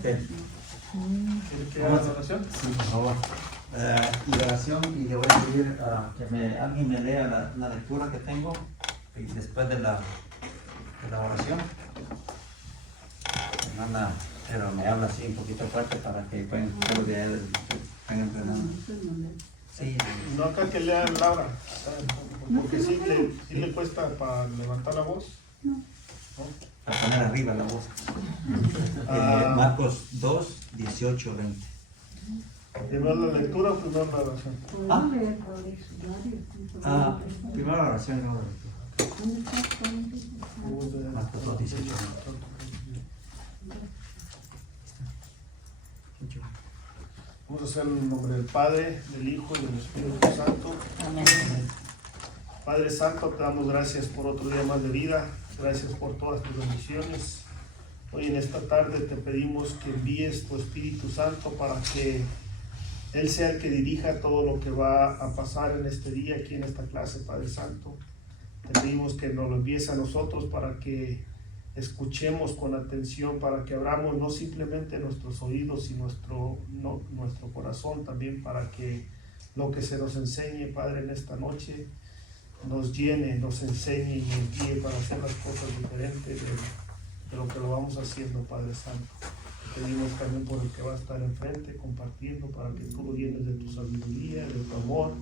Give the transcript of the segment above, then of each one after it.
¿Quiere que haga la oración? Sí, por favor. Y oración, y le voy a pedir que alguien me lea la lectura que tengo y después de la oración. Hermana, pero me habla así un poquito fuerte para que puedan entrenando. Sí. No acá que lea Laura, porque sí le cuesta para levantar la voz. No. Para poner arriba la voz. Marcos 2, 18, 20. ¿Primero la lectura o primero la oración? Primero la oración y luego la lectura. Marcos 2, 18, 20. Vamos a hacer en el nombre del Padre, del Hijo y del Espíritu Santo. Amén. Padre Santo, te damos gracias por otro día más de vida. Gracias por todas tus bendiciones. Hoy en esta tarde te pedimos que envíes tu Espíritu Santo para que Él sea el que dirija todo lo que va a pasar en este día, aquí en esta clase, Padre Santo. Te pedimos que nos lo envíes a nosotros para que escuchemos con atención, para que abramos no simplemente nuestros oídos y nuestro corazón también, para que lo que se nos enseñe, Padre, en esta noche nos llene, nos enseñe y nos guíe para hacer las cosas diferentes de lo que lo vamos haciendo, Padre Santo. Te pedimos también por el que va a estar enfrente compartiendo, para que tú lo llenes de tu sabiduría, de tu amor,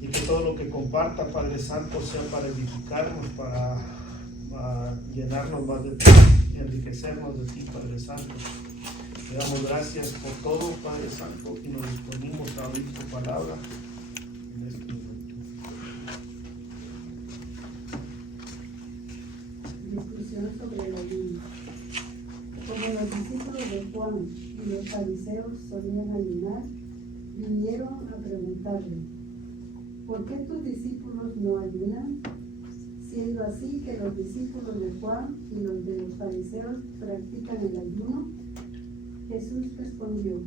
y que todo lo que comparta, Padre Santo, sea para edificarnos, para llenarnos más de ti, enriquecernos de ti, Padre Santo. Te damos gracias por todo, Padre Santo, y nos disponemos a oír tu palabra en este momento. Discusión sobre el ayuno. Como los discípulos de Juan y los fariseos solían ayunar, vinieron a preguntarle: ¿por qué tus discípulos no ayunan? Siendo así que los discípulos de Juan y los de los fariseos practican el ayuno. Jesús respondió: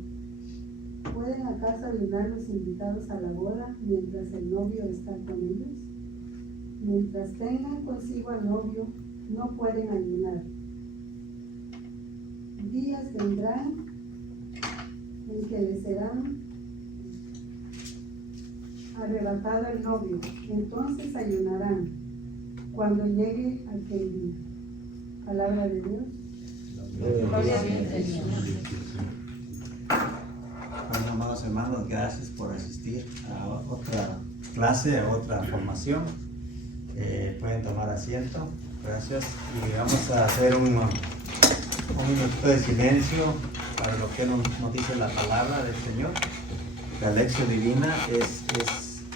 ¿pueden acaso ayunar los invitados a la boda mientras el novio está con ellos? Mientras tengan consigo al novio, no pueden ayunar. Días vendrán en que les serán arrebatado el novio, entonces ayunarán cuando llegue aquel día. Palabra de Dios. Gloria a Dios. Bueno, amados hermanos, gracias por asistir a otra clase, a otra formación. Pueden tomar asiento. Gracias. Y vamos a hacer un minuto de silencio para lo que nos dice la palabra del Señor. La lección divina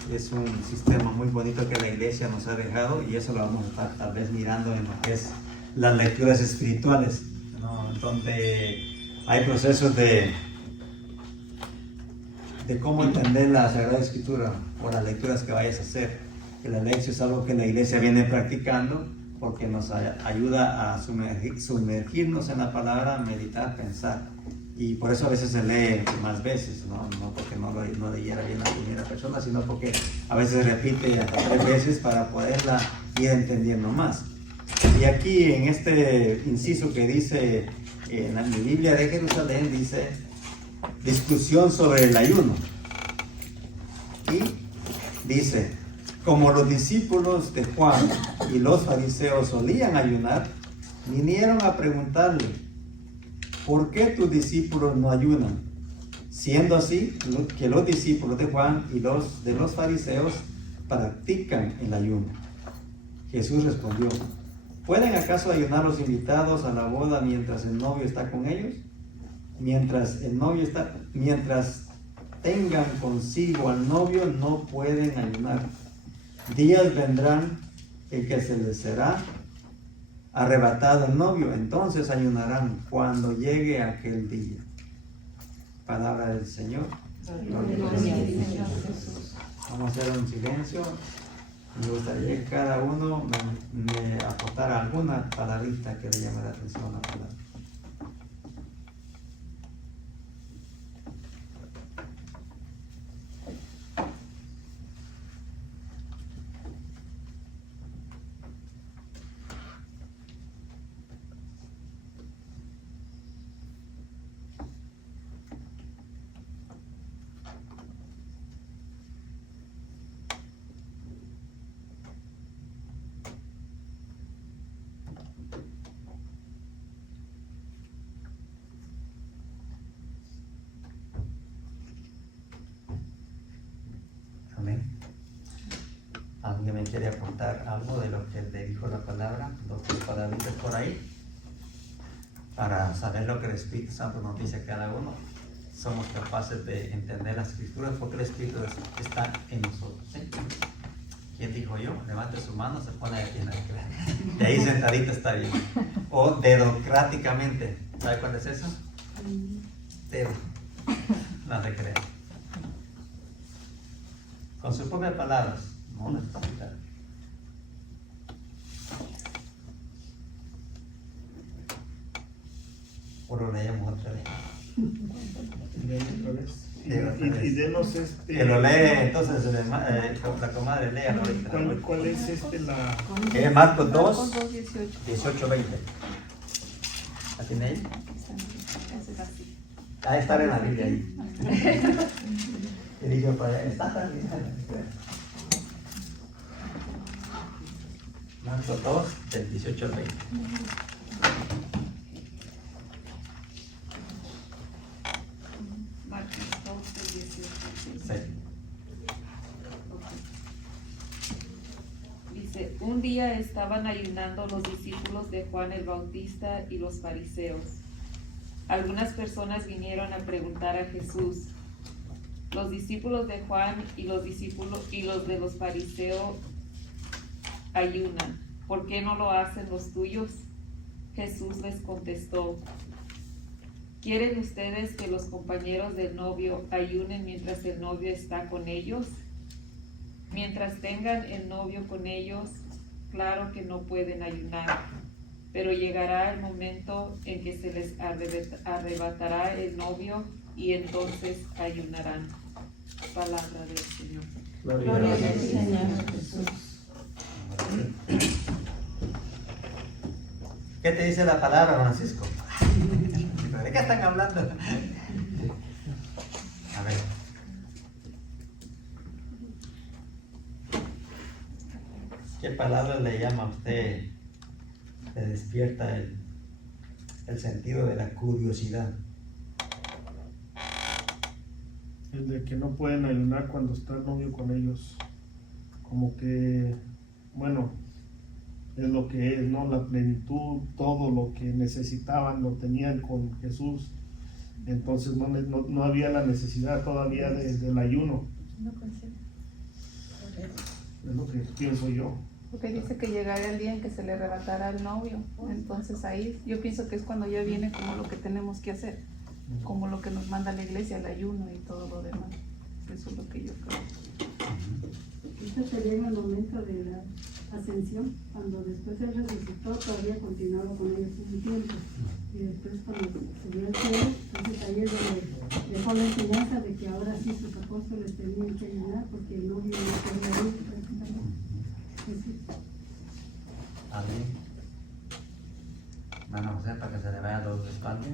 es un sistema muy bonito que la iglesia nos ha dejado, y eso lo vamos a estar tal vez mirando en lo que es las lecturas espirituales, ¿no? Donde hay procesos de cómo entender la Sagrada Escritura o las lecturas que vayas a hacer. Que la lección es algo que la iglesia viene practicando porque nos ayuda a sumergirnos en la palabra, meditar, pensar. Y por eso a veces se lee más veces, no porque no leyera bien la primera persona, sino porque a veces repite hasta 3 veces para poderla ir entendiendo más. Y aquí en este inciso que dice en la Biblia de Jerusalén, dice discusión sobre el ayuno. Y dice: como los discípulos de Juan y los fariseos solían ayunar, vinieron a preguntarle: ¿por qué tus discípulos no ayunan? Siendo así que los discípulos de Juan y los de los fariseos practican el ayuno. Jesús respondió: ¿pueden acaso ayunar los invitados a la boda mientras el novio está con ellos? Mientras tengan consigo al novio, no pueden ayunar. Días vendrán en que se les será arrebatado el novio, entonces ayunarán cuando llegue aquel día. Palabra del Señor. Vamos a hacer un silencio. Me gustaría que cada uno me aportara alguna palabrita que le llame la atención a la palabra. quiere aportar algo de lo que le dijo la palabra, 2 o 3 palabritas por ahí, para saber lo que el Espíritu Santo nos dice a cada uno. Somos capaces de entender las Escrituras porque el Espíritu está en nosotros, ¿sí? ¿Quién dijo yo? Levante su mano, se pone aquí en el cráneo. De ahí sentadito está bien. O dedocráticamente. ¿Sabe cuál es eso? Dedo. No se crea. Con sus propias palabras. No necesita. O lo leemos otra vez. Y denos Que lo lee entonces la comadre, lea ahorita. ¿Cuál es la? Que es Marcos 2, 2, 18. 18, 20. ¿La tiene ahí? Es así. Ha de estar en la Biblia ahí. Y digo, está también. Marcos 2, del 18 al 20. Marcos 2, del 18 al 20. Sí. Dice, un día estaban ayunando los discípulos de Juan el Bautista y los fariseos. Algunas personas vinieron a preguntar a Jesús, los discípulos de Juan y los de los fariseos ayunan, ¿por qué no lo hacen los tuyos? Jesús les contestó, ¿quieren ustedes que los compañeros del novio ayunen mientras el novio está con ellos? Mientras tengan el novio con ellos, claro que no pueden ayunar, pero llegará el momento en que se les arrebatará el novio y entonces ayunarán. Palabra del Señor. Gloria a ti, Señor Jesús. ¿Qué te dice la palabra, Francisco? ¿De qué están hablando? A ver. ¿Qué palabra le llama a usted? Le despierta el sentido de la curiosidad. El de que no pueden ayunar cuando está el novio con ellos. Como que, bueno, es lo que es, ¿no? La plenitud, todo lo que necesitaban lo tenían con Jesús. Entonces no había la necesidad todavía del ayuno. Es lo que pienso yo. Porque dice que llegará el día en que se le arrebatará el novio. Entonces ahí yo pienso que es cuando ya viene como lo que tenemos que hacer, como lo que nos manda la iglesia, el ayuno y todo lo demás. Eso es lo que yo creo. Este sería en el momento de la ascensión, cuando después él resucitó, todavía continuaba con ellos un tiempo. Y después cuando subió al cielo, entonces ahí es donde dejó la enseñanza de que ahora sí sus apóstoles tenían que ayunar porque el novio no podía ir. ¿Alguien? Bueno, José, para que se le vea los respaldos.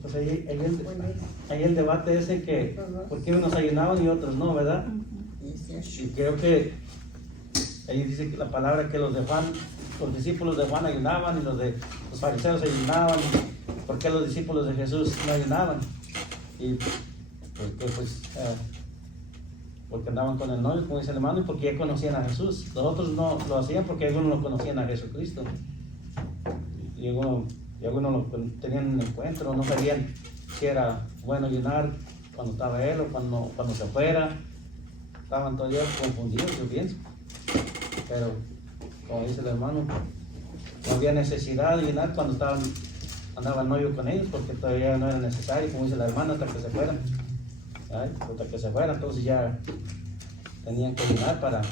Pues ahí el debate ese que por qué unos ayunaban y otros no, ¿verdad? Y creo que ahí dice que la palabra que los discípulos de Juan ayunaban y los fariseos ayunaban. ¿Por qué los discípulos de Jesús no ayunaban? Y porque andaban con el novio, como dice el hermano, y porque ya conocían a Jesús. Los otros no lo hacían porque algunos lo conocían a Jesucristo. Y algunos lo tenían en encuentro, no sabían si era bueno ayunar cuando estaba él o cuando se fuera. Estaban todavía confundidos, yo pienso. Pero, como dice el hermano, no había necesidad de ayunar cuando andaba el novio con ellos, porque todavía no era necesario, como dice la hermana, hasta que se fueran. Hasta que se fueran, entonces ya tenían que ayunar para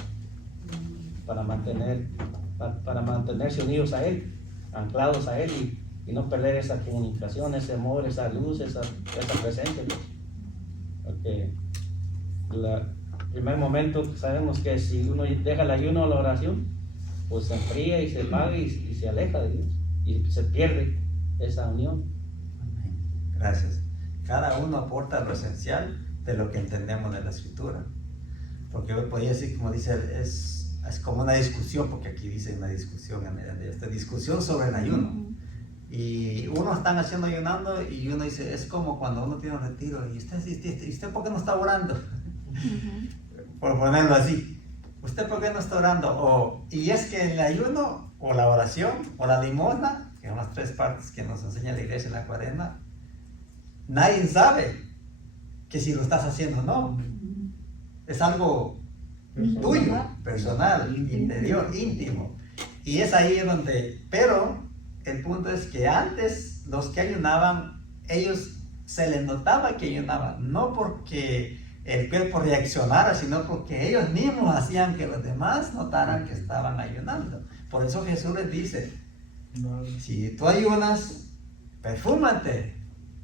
mantenerse unidos a él, anclados a él y no perder esa comunicación, ese amor, esa luz, esa presencia. Porque el primer momento sabemos que si uno deja el ayuno o la oración, pues se enfría y se apaga y se aleja de Dios y se pierde esa unión. Amén. Gracias. Cada uno aporta lo esencial de lo que entendemos de la Escritura. Porque hoy podría decir, como dice, es como una discusión, porque aquí dice una discusión, esta discusión sobre el ayuno. Y uno están haciendo ayunando y uno dice, es como cuando uno tiene un retiro y usted ¿por qué no está orando? por ponerlo así. ¿Usted por qué no está orando? Y es que el ayuno, o la oración, o la limosna, que son las 3 partes que nos enseña la iglesia en la cuaresma, nadie sabe que si lo estás haciendo o no. Es algo tuyo, personal, interior, íntimo. Y es ahí donde, pero el punto es que antes los que ayunaban, ellos se les notaba que ayunaban, no porque el cuerpo reaccionara, sino porque ellos mismos hacían que los demás notaran que estaban ayunando. Por eso Jesús les dice, si tú ayunas, perfúmate.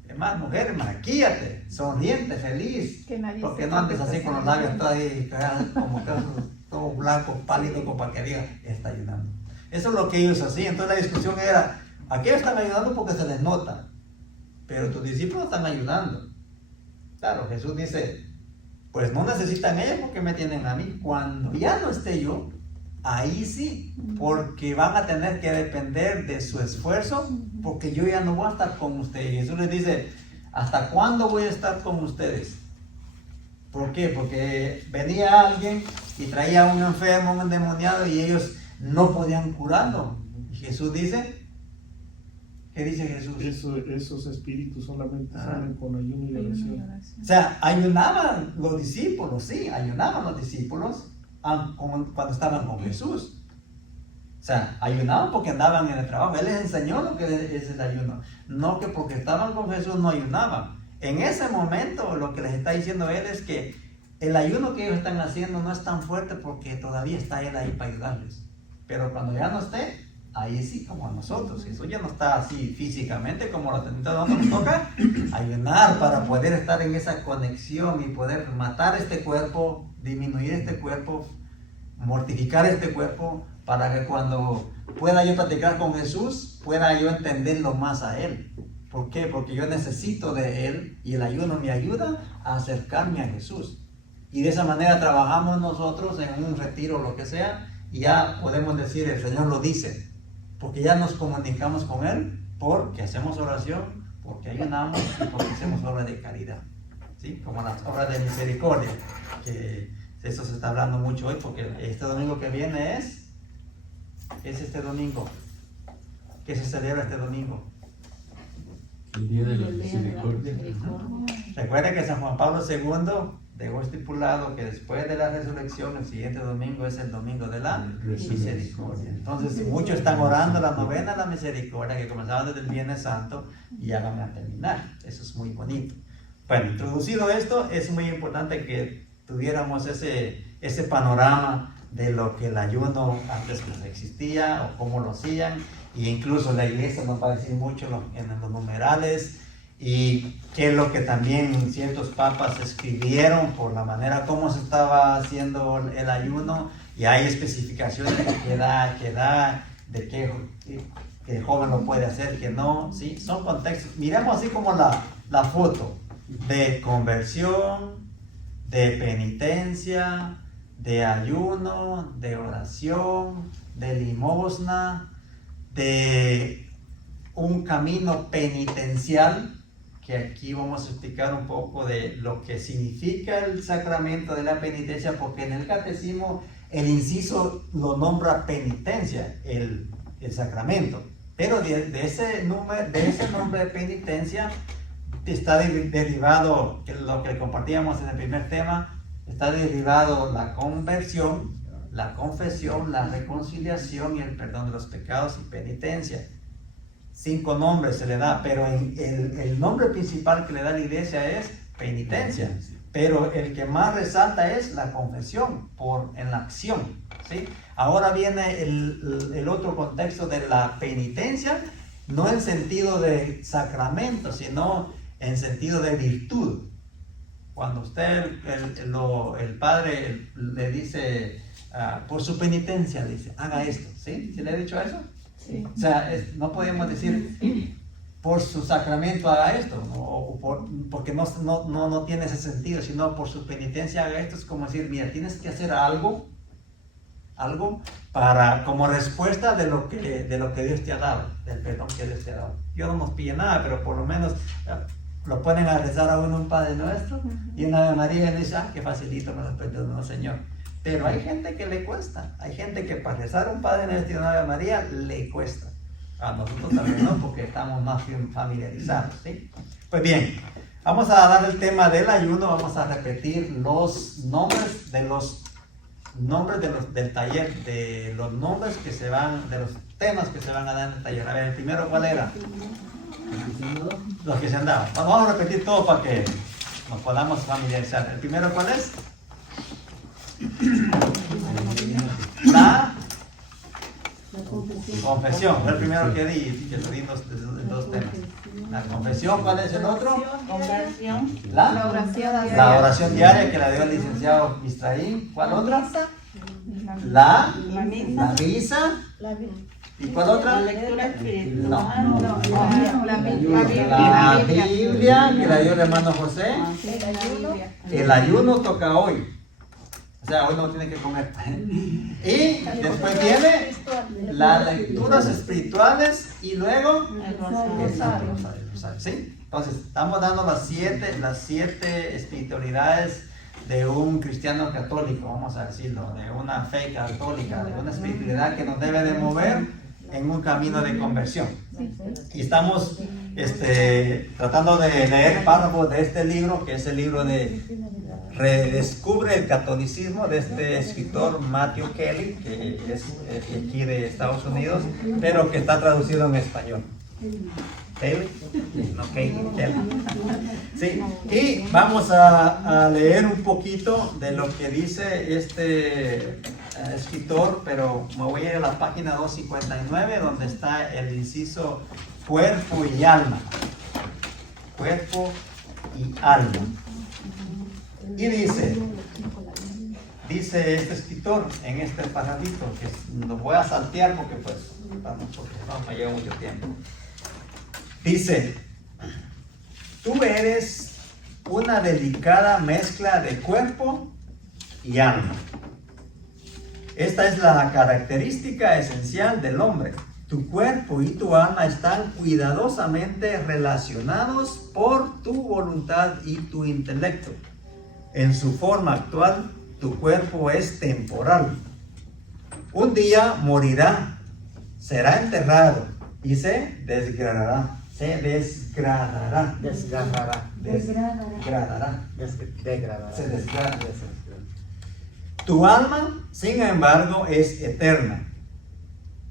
Es más, mujer, maquíllate, sonriente, feliz. Que nadie porque sepa no andes que así estás con los labios ayunando. como que todo blanco, pálido, como para que diga, está ayunando. Eso es lo que ellos hacían. Entonces la discusión era, aquellos están ayudando porque se les nota, pero tus discípulos están ayudando. Claro, Jesús dice, pues no necesitan ellos porque me tienen a mí. Cuando ya no esté yo, ahí sí, porque van a tener que depender de su esfuerzo, porque yo ya no voy a estar con ustedes. Jesús les dice, ¿hasta cuándo voy a estar con ustedes? ¿Por qué? Porque venía alguien y traía a un enfermo, un endemoniado, y ellos no podían curarlo. Y Jesús dice, ¿qué dice Jesús? Esos espíritus solamente salen con ayuno y oración. O sea, ayunaban los discípulos, sí, ayunaban los discípulos cuando estaban con Jesús. O sea, ayunaban porque andaban en el trabajo. Él les enseñó lo que es el ayuno. No que porque estaban con Jesús no ayunaban. En ese momento lo que les está diciendo Él es que el ayuno que ellos están haciendo no es tan fuerte porque todavía está Él ahí para ayudarles. Pero cuando ya no esté, ahí sí, como a nosotros. Jesús ya no está así físicamente como lo tenemos. Nos toca ayunar para poder estar en esa conexión y poder matar este cuerpo, disminuir este cuerpo, mortificar este cuerpo, para que cuando pueda yo platicar con Jesús, pueda yo entenderlo más a Él. ¿Por qué? Porque yo necesito de Él y el ayuno me ayuda a acercarme a Jesús. Y de esa manera trabajamos nosotros en un retiro o lo que sea, y ya podemos decir, el Señor lo dice, porque ya nos comunicamos con Él, porque hacemos oración, porque ayunamos y porque hacemos obras de caridad, ¿sí? Como las obras de misericordia, que eso se está hablando mucho hoy, porque este domingo que viene es este domingo. ¿Qué se celebra este domingo? El Día de la Misericordia. Recuerden que San Juan Pablo II dejó estipulado que después de la resurrección, el siguiente domingo es el domingo de la misericordia. Entonces, muchos están orando la novena de la misericordia, que comenzaba desde el Viernes Santo, y ya van a terminar. Eso es muy bonito. Bueno, introducido esto, es muy importante que tuviéramos ese panorama de lo que el ayuno antes pues existía o cómo lo hacían, e incluso la iglesia nos va a decir mucho en los numerales, y qué es lo que también ciertos papas escribieron por la manera como se estaba haciendo el ayuno, y hay especificaciones de qué edad, de que el joven lo puede hacer, que no, ¿sí? Son contextos. Miremos así como la foto de conversión, de penitencia, de ayuno, de oración, de limosna, de un camino penitencial, que aquí vamos a explicar un poco de lo que significa el sacramento de la penitencia, porque en el catecismo el inciso lo nombra penitencia, el sacramento, pero de ese nombre de penitencia está derivado, lo que compartíamos en el primer tema, está derivado la conversión, la confesión, la reconciliación y el perdón de los pecados y penitencia. 5 nombres se le da, pero el nombre principal que le da la iglesia es penitencia, pero el que más resalta es la confesión en la acción, ¿sí? Ahora viene el otro contexto de la penitencia, no en sentido de sacramento, sino en sentido de virtud. Cuando usted, el padre le dice, por su penitencia, le dice, haga esto, ¿sí? ¿Sí le he dicho eso? Sí. O sea, no podemos decir, por su sacramento haga esto, porque no tiene ese sentido, sino por su penitencia haga esto. Es como decir, mira, tienes que hacer algo como respuesta de lo que Dios te ha dado, del perdón que Dios te ha dado. Dios no nos pide nada, pero por lo menos lo ponen a rezar a uno un Padre Nuestro y una Ave María y dice, ah, qué facilito me lo perdonó, Señor. Pero hay gente que le cuesta, hay gente que para rezar un Padre Nuestro y una Ave María le cuesta. A nosotros también no, porque estamos más familiarizados, ¿sí? Pues bien, vamos a dar el tema del ayuno, vamos a repetir los nombres del taller, de los nombres que se van, de los temas que se van a dar en el taller. A ver, el primero, ¿cuál era? Los que se han dado. Vamos a repetir todo para que nos podamos familiarizar. ¿El primero cuál es? La confesión. Fue el primero que di, que lo di dos temas. La confesión, ¿cuál es el otro? La oración diaria que la dio el licenciado Mistraín. ¿Cuál otra? La misa. ¿Y cuál otra? La lectura espiritual. No. La La Biblia que la dio el hermano José. El ayuno toca hoy. O sea, hoy no tiene que comer. Y después viene las lecturas espirituales y luego el rosario. ¿Sí? Entonces, estamos dando las siete espiritualidades de un cristiano católico, vamos a decirlo, de una fe católica, de una espiritualidad que nos debe de mover en un camino de conversión. Y estamos tratando de leer párrafos de este libro, que es el libro de Redescubre el catolicismo, de este escritor Matthew Kelly, que es aquí de Estados Unidos, pero que está traducido en español. ¿Kelly? No, Kelly. Sí, y vamos a leer un poquito de lo que dice este escritor, pero me voy a ir a la página 259, donde está el inciso cuerpo y alma. Cuerpo y alma. Y dice este escritor en este párrafito, que lo voy a saltear porque no me lleva mucho tiempo. Dice, tú eres una delicada mezcla de cuerpo y alma. Esta es la característica esencial del hombre. Tu cuerpo y tu alma están cuidadosamente relacionados por tu voluntad y tu intelecto. En su forma actual, tu cuerpo es temporal. Un día morirá, será enterrado y se desgradará. Tu alma, sin embargo, es eterna.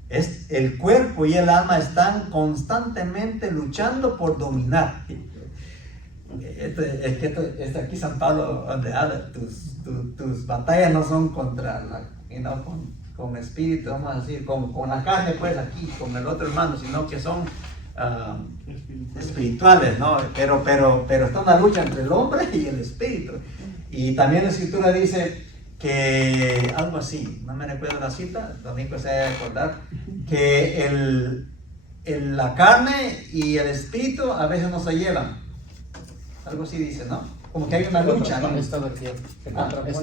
El cuerpo y el alma están constantemente luchando por dominar. Aquí San Pablo donde habla, tus batallas no son contra con espíritu, vamos a decir, con la carne, pues aquí, con el otro hermano, sino que son espirituales, ¿no? Pero está una lucha entre el hombre y el espíritu. Y también la escritura dice que algo así, no me recuerdo la cita, Domingo se debe acordar, que la carne y el espíritu a veces no se llevan. Algo así dice, ¿no? Como que hay una lucha, ¿no? Es todo el tiempo. Es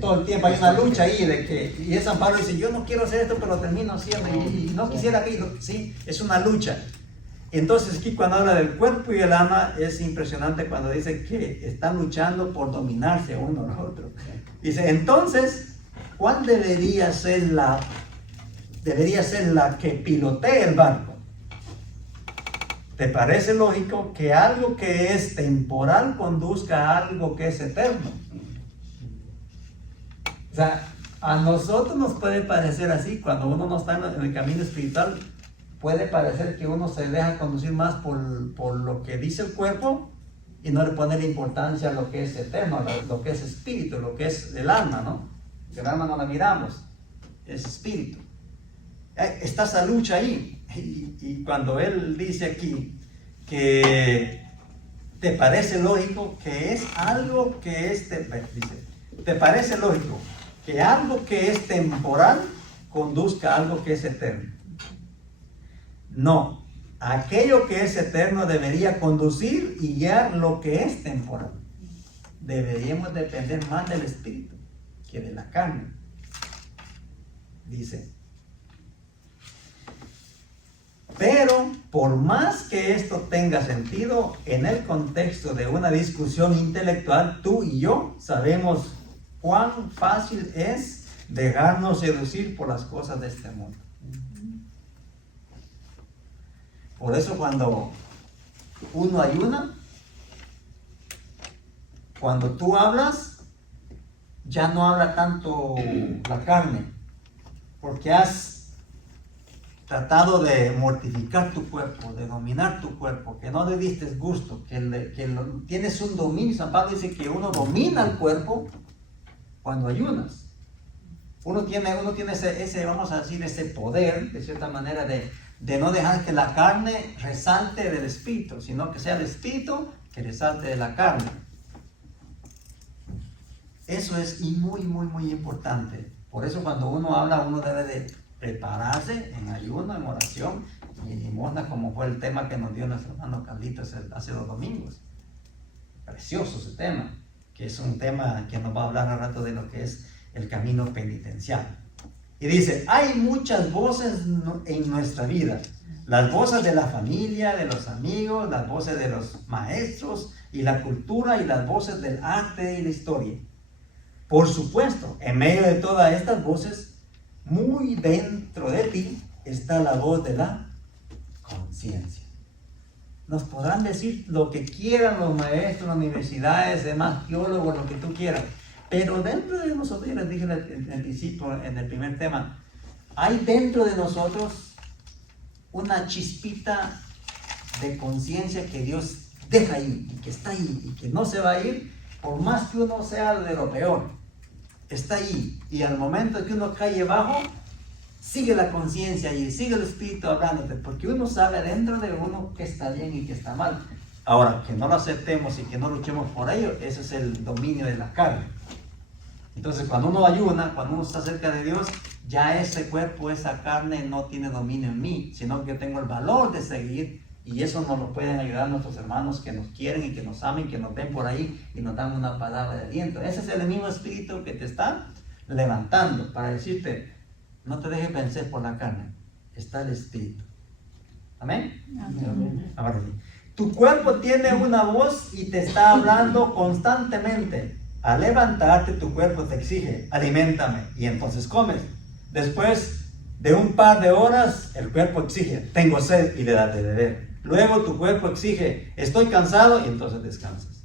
todo el tiempo, hay una lucha ahí y es San Pablo dice, yo no quiero hacer esto, pero lo termino haciendo y no quisiera que, sí, es una lucha. Entonces aquí cuando habla del cuerpo y el alma es impresionante cuando dice que están luchando por dominarse uno al otro. Dice, entonces, ¿cuál debería ser la que pilotee el barco? ¿Te parece lógico que algo que es temporal conduzca a algo que es eterno? O sea, a nosotros nos puede parecer así, cuando uno no está en el camino espiritual, puede parecer que uno se deja conducir más por lo que dice el cuerpo y no le pone la importancia a lo que es eterno, lo que es espíritu, lo que es el alma, ¿no? El alma no la miramos, es espíritu. Está esa lucha ahí. Y cuando él dice aquí que te parece lógico que es algo que es te parece lógico que algo que es temporal conduzca a algo que es eterno. No, aquello que es eterno debería conducir y guiar lo que es temporal. Deberíamos depender más del espíritu que de la carne. Dice, Pero por más que esto tenga sentido, en el contexto de una discusión intelectual, tú y yo sabemos cuán fácil es dejarnos seducir por las cosas de este mundo. Por eso cuando uno ayuna, cuando tú hablas, ya no habla tanto la carne, porque has tratado de mortificar tu cuerpo, de dominar tu cuerpo, que no le diste gusto, tienes un dominio. San Pablo dice que uno domina el cuerpo cuando ayunas. Uno tiene ese, vamos a decir, ese poder, de cierta manera, de no dejar que la carne resalte del espíritu, sino que sea el espíritu que resalte de la carne. Eso es muy, muy, muy importante. Por eso cuando uno habla, uno debe de prepararse en ayuno, en oración y en limosna, como fue el tema que nos dio nuestro hermano Carlitos hace 2 domingos. Precioso ese tema, que es un tema que nos va a hablar al rato de lo que es el camino penitencial. Y dice, hay muchas voces en nuestra vida. Las voces de la familia, de los amigos, las voces de los maestros y la cultura y las voces del arte y la historia. Por supuesto, en medio de todas estas voces, muy dentro de ti está la voz de la conciencia. Nos podrán decir lo que quieran los maestros, las universidades, demás teólogos, lo que tú quieras. Pero dentro de nosotros, yo les dije en el principio, en el primer tema, hay dentro de nosotros una chispita de conciencia que Dios deja ahí, y que está ahí, y que no se va a ir, por más que uno sea de lo peor. Está ahí, y al momento que uno cae abajo, sigue la conciencia y sigue el espíritu hablándote, porque uno sabe dentro de uno que está bien y que está mal. Ahora, que no lo aceptemos y que no luchemos por ello, ese es el dominio de la carne. Entonces, cuando uno ayuna, cuando uno está cerca de Dios, ya ese cuerpo, esa carne no tiene dominio en mí, sino que yo tengo el valor de seguir, y eso nos lo pueden ayudar nuestros hermanos que nos quieren y que nos amen, que nos ven por ahí y nos dan una palabra de aliento. Ese es el mismo espíritu que te está levantando para decirte, no te dejes vencer por la carne, está el espíritu. ¿Amén? Amén. Ahora sí. Tu cuerpo tiene una voz y te está hablando constantemente. Al levantarte, tu cuerpo te exige, aliméntame, y entonces comes. Después de un par de horas, el cuerpo exige, tengo sed, y le das de beber. Luego tu cuerpo exige, estoy cansado, y entonces descansas.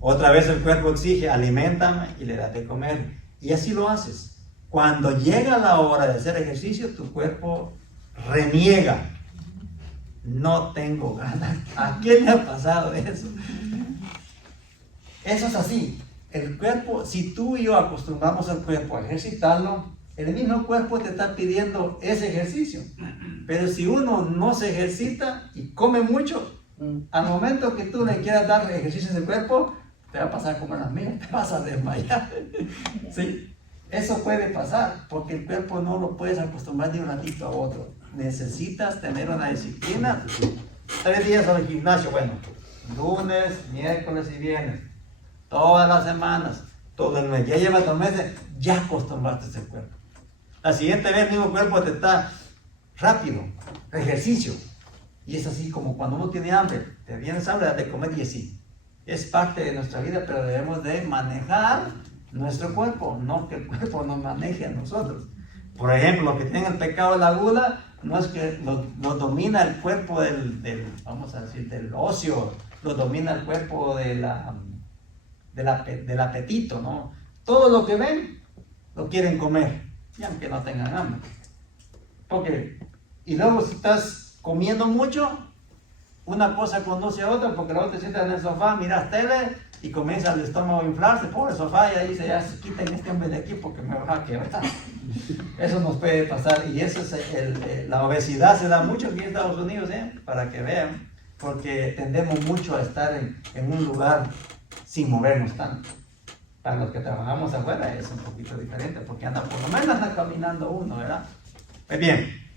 Otra vez el cuerpo exige, aliméntame, y le das de comer. Y así lo haces. Cuando llega la hora de hacer ejercicio, tu cuerpo reniega. No tengo ganas. ¿A quién le ha pasado eso? Eso es así. El cuerpo, si tú y yo acostumbramos al cuerpo a ejercitarlo, el mismo cuerpo te está pidiendo ese ejercicio. Pero si uno no se ejercita y come mucho, al momento que tú le quieras dar ejercicio a ese cuerpo, te va a pasar como las mías, te vas a desmayar. ¿Sí? Eso puede pasar, porque el cuerpo no lo puedes acostumbrar de un ratito a otro. Necesitas tener una disciplina. 3 días al gimnasio, bueno, lunes, miércoles y viernes. Todas las semanas, todo el mes. Ya llevas 2 meses, ya acostumbraste ese cuerpo. La siguiente vez el mismo cuerpo te está rápido, ejercicio. Y es así como cuando uno tiene hambre, te vienes hambre, date de comer y así. Es parte de nuestra vida, pero debemos de manejar nuestro cuerpo, no que el cuerpo nos maneje a nosotros. Por ejemplo, los que tienen el pecado de la gula, no es que lo domina el cuerpo vamos a decir, del ocio, lo domina el cuerpo del apetito, ¿no? Todo lo que ven, lo quieren comer, y aunque no tengan hambre. Y luego si estás comiendo mucho, una cosa conduce a otra, porque luego te sientas en el sofá, miras tele, y comienza el estómago a inflarse, pobre sofá, y ahí dice, ya quiten este hombre de aquí porque me va a quebrar. Eso nos puede pasar, y eso es la obesidad se da mucho aquí en Estados Unidos, para que vean, porque tendemos mucho a estar en un lugar sin movernos tanto. Para los que trabajamos afuera es un poquito diferente, porque por lo menos anda caminando uno, ¿verdad? Pues bien,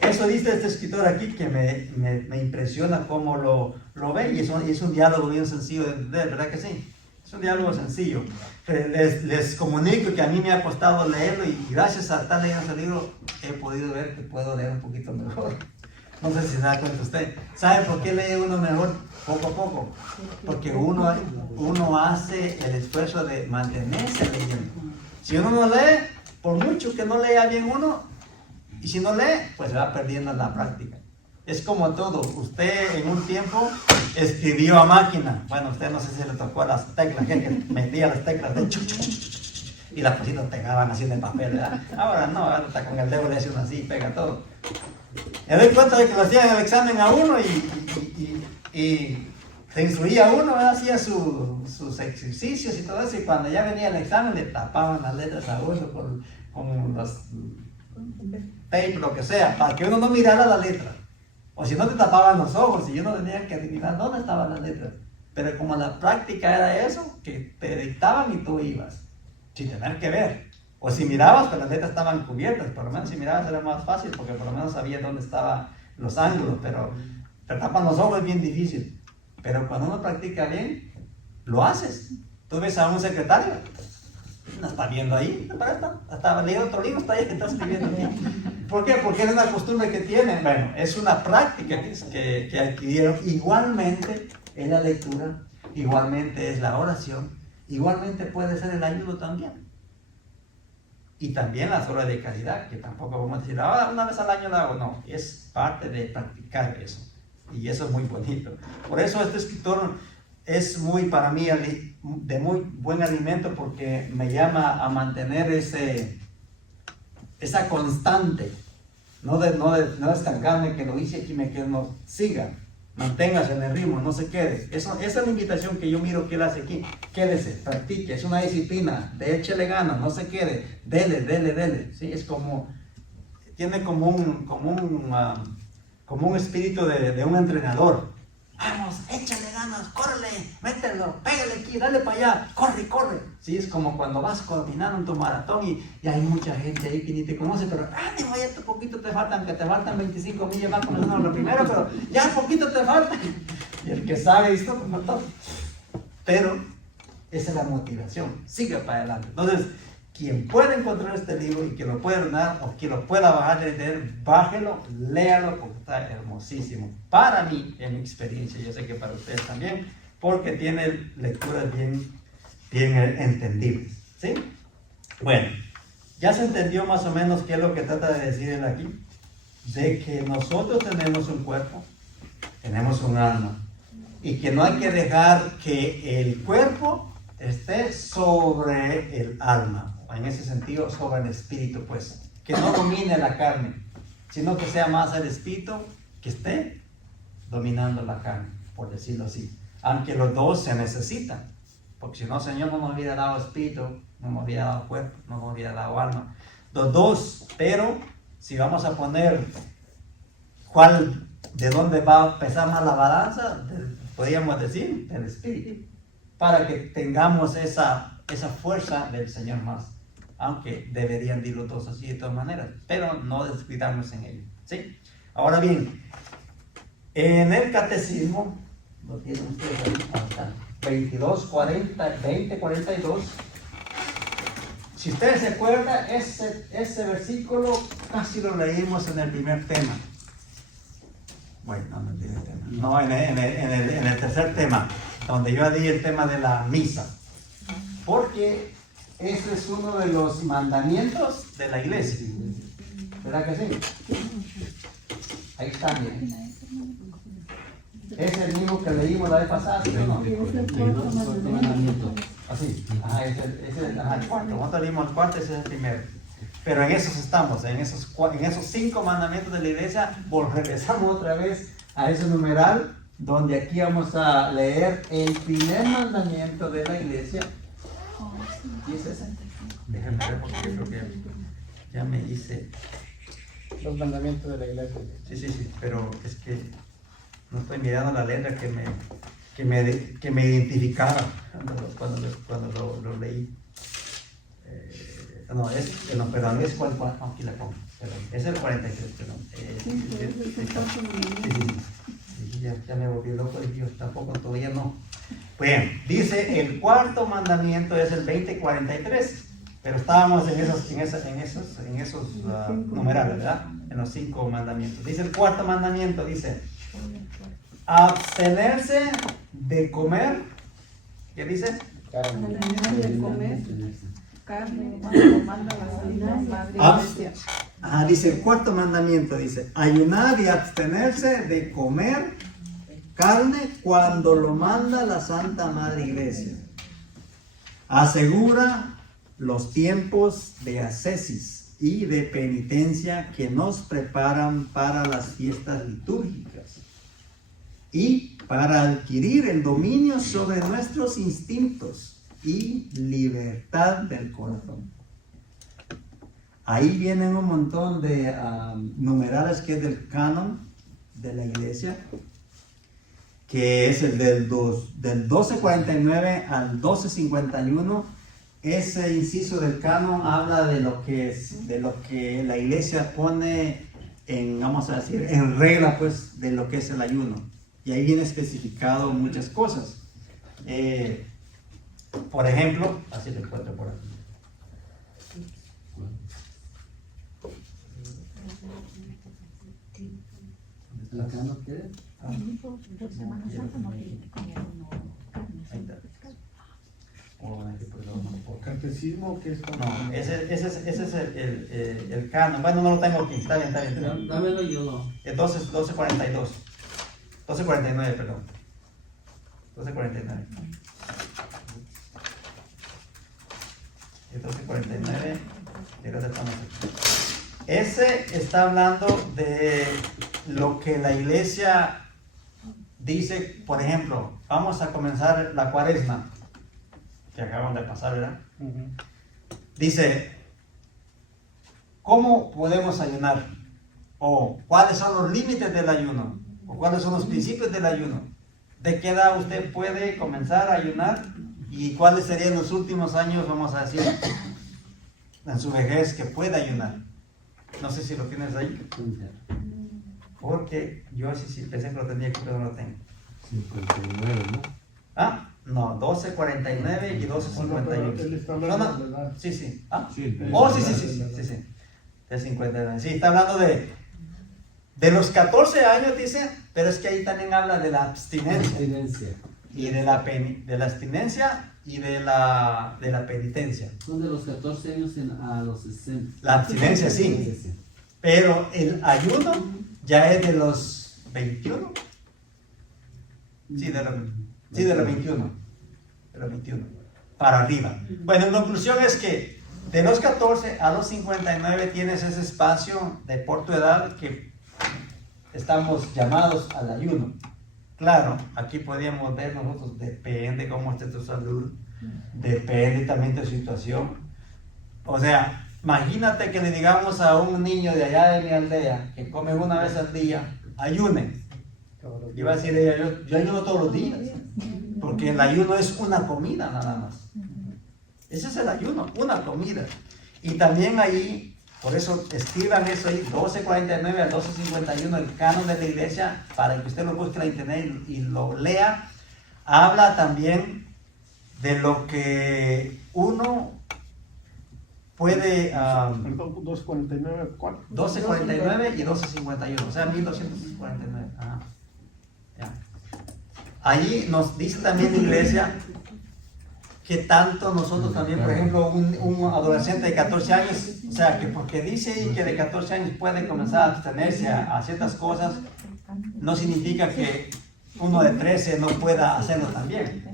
eso dice este escritor aquí que me impresiona cómo lo ve, y es un diálogo bien sencillo de entender, ¿verdad que sí? Es un diálogo sencillo. Les comunico que a mí me ha costado leerlo, y gracias a estar leyendo ese libro he podido ver que puedo leer un poquito mejor. No sé si se da cuenta usted. ¿Sabe por qué lee uno mejor poco a poco? Porque uno hace el esfuerzo de mantenerse leyendo. Si uno no lee, por mucho que no lea bien uno, y si no lee, pues se va perdiendo la práctica. Es como todo. Usted en un tiempo escribió a máquina. Bueno, usted no sé si le tocó las teclas, que metía las teclas de y las cositas pegaban así en el papel, ¿verdad? Ahora no, ahora está con el dedo le hace uno así y pega todo. Me doy cuenta de que lo hacían el examen a uno y se instruía uno, ¿verdad? Hacía sus ejercicios y todo eso, y cuando ya venía el examen le tapaban las letras a uno con los tape, lo que sea, para que uno no mirara la letra. O si no te tapaban los ojos y uno tenía que adivinar dónde estaban las letras. Pero como la práctica era eso, que te dictaban y tú ibas, sin tener que ver. O si mirabas, pues las letras estaban cubiertas. Por lo menos si mirabas era más fácil, porque por lo menos sabías dónde estaban los ángulos. Pero te tapan los ojos es bien difícil. Pero cuando uno practica bien, lo haces. Tú ves a un secretario, no está viendo ahí, hasta leyendo otro libro, está ahí, está escribiendo bien. ¿Por qué? Porque es una costumbre que tienen. Bueno, es una práctica que adquirieron. Igualmente es la lectura, igualmente es la oración, igualmente puede ser el ayuno también. Y también las horas de caridad, que tampoco vamos a decir, una vez al año lo hago. No, es parte de practicar eso. Y eso es muy bonito. Por eso este escritor es muy, para mí, de muy buen alimento, porque me llama a mantener esa constante, no estancarme, que lo hice aquí, que no siga, manténgase en el ritmo, no se quede. Esa es la invitación que yo miro que él hace aquí. Quédese, practique, es una disciplina, échele ganas, no se quede, dele, ¿sí? Es como, tiene como un espíritu de un entrenador. Vamos, échale ganas, córrele, mételo, pégale aquí, dale para allá, corre. Sí, es como cuando vas caminando en tu maratón y hay mucha gente ahí que ni te conoce, pero ánimo, ya un poquito te faltan, que te faltan 25 millas, va comenzando lo primero, pero ya un poquito te falta. Y el que sabe esto, pues no todo. Pero esa es la motivación, sigue para adelante. Entonces, quien pueda encontrar este libro y que lo pueda ordenar o que lo pueda bajar de leer, bájelo, léalo, porque está hermosísimo. Para mí, en mi experiencia, yo sé que para ustedes también, porque tiene lecturas bien entendibles, ¿sí? Bueno, ya se entendió más o menos qué es lo que trata de decir él aquí, de que nosotros tenemos un cuerpo, tenemos un alma, y que no hay que dejar que el cuerpo esté sobre el alma, en ese sentido sobre el espíritu, pues, que no domine la carne, sino que sea más el espíritu que esté dominando la carne, por decirlo así, aunque los dos se necesitan, porque si no, Señor no nos hubiera dado espíritu, no nos hubiera dado cuerpo, no nos hubiera dado alma, los dos. Pero si vamos a poner de dónde va a pesar más la balanza, podríamos decir del espíritu, para que tengamos esa fuerza del Señor más, aunque deberían dirlo todos así de todas maneras, pero no descuidarnos en ello, ¿sí? Ahora bien, en el catecismo, lo tienen ustedes ahí, 20:42, si ustedes se acuerdan, ese versículo casi lo leímos en el primer tema. Bueno, no en el primer tema, no, en el tercer tema, donde yo di el tema de la misa, porque ese es uno de los mandamientos de la iglesia, ¿verdad que sí? Ahí está, miren. Es el mismo que leímos la vez pasada, ¿sí o no? Así, ese es el cuarto. Nosotros leímos el cuarto, ese es el primero. Pero en esos estamos, en esos 5 mandamientos de la iglesia. Regresamos otra vez a ese numeral, donde aquí vamos a leer el primer mandamiento de la iglesia. ¿Y es ese? Déjenme ver, porque yo creo que ya me hice Los mandamientos de la iglesia. Sí, pero es que no estoy mirando la letra que me identificaba cuando lo leí. Perdón, es cuál, aquí la pongo, perdón, es el 43, perdón. Ya me volví loco y yo tampoco, todavía no. Bien, dice el cuarto mandamiento es el 20:43, Pero estábamos en esos numerales, ¿verdad? En los 5 mandamientos. Dice el cuarto mandamiento, dice, abstenerse de comer, ¿qué dice? De comer carne cuando lo manda la Santa Madre Iglesia. Dice el cuarto mandamiento, dice, ayunar y abstenerse de comer carne cuando lo manda la Santa Madre Iglesia. Asegura los tiempos de ascesis y de penitencia que nos preparan para las fiestas litúrgicas y para adquirir el dominio sobre nuestros instintos y libertad del corazón. Ahí vienen un montón de numerales que es del canon de la iglesia, que es el del 1249 al 1251. Ese inciso del canon habla de lo que la iglesia pone en, vamos a decir, en regla, pues, de lo que es el ayuno. Y ahí viene especificado muchas cosas. Por ejemplo, así lo encuentro por aquí. ¿Acá no queda? Por Semana Santa no tiene que comer uno carne. Ahí está. Catecismo, que es No, ese es el canon. Bueno, no lo tengo aquí. Está bien. Dámelo yo. Es 1242. 1249, perdón. 1249. El 1249. Ese está hablando de lo que la iglesia dice. Por ejemplo, vamos a comenzar la cuaresma que acaban de pasar, ¿verdad? Dice, ¿cómo podemos ayunar? O ¿cuáles son los límites del ayuno? ¿O cuáles son los principios del ayuno? ¿De qué edad usted puede comenzar a ayunar? ¿Y cuáles serían los últimos años, vamos a decir, en su vejez que puede ayunar? No sé si lo tienes ahí. Porque yo sí pensé que lo tenía aquí, pero no lo tengo. 59, ¿no? No, 1249 y 1251. Él está hablando de la edad. Sí. Sí. Sí. De 59. Sí, está hablando de los 14 años, dice, pero es que ahí también habla de la abstinencia. Abstinencia. Y de la abstinencia y de la penitencia. Son de los 14 años a los 60. La abstinencia sí, pero el ayuno ya es de los 21. Sí, de los 21. De los 21. Para arriba. Bueno, en conclusión es que de los 14 a los 59 tienes ese espacio de por tu edad que estamos llamados al ayuno. Claro, aquí podríamos ver nosotros, depende cómo esté tu salud, depende también de tu situación. O sea, imagínate que le digamos a un niño de allá de mi aldea que come una vez al día, ayune. Y va a decir ella, yo ayuno todos los días, porque el ayuno es una comida nada más. Ese es el ayuno, una comida. Y también ahí, por eso escriban eso ahí, 1249 al 1251, el canon de la iglesia, para que usted lo busque en la internet y lo lea. Habla también de lo que uno puede... 249, ¿cuál? 1249 y 1251, o sea, 1249. Ajá. Ya. Ahí nos dice también la iglesia que tanto nosotros también, por ejemplo, un adolescente de 14 años, o sea, que porque dice ahí que de 14 años puede comenzar a abstenerse a ciertas cosas, no significa que uno de 13 no pueda hacerlo también,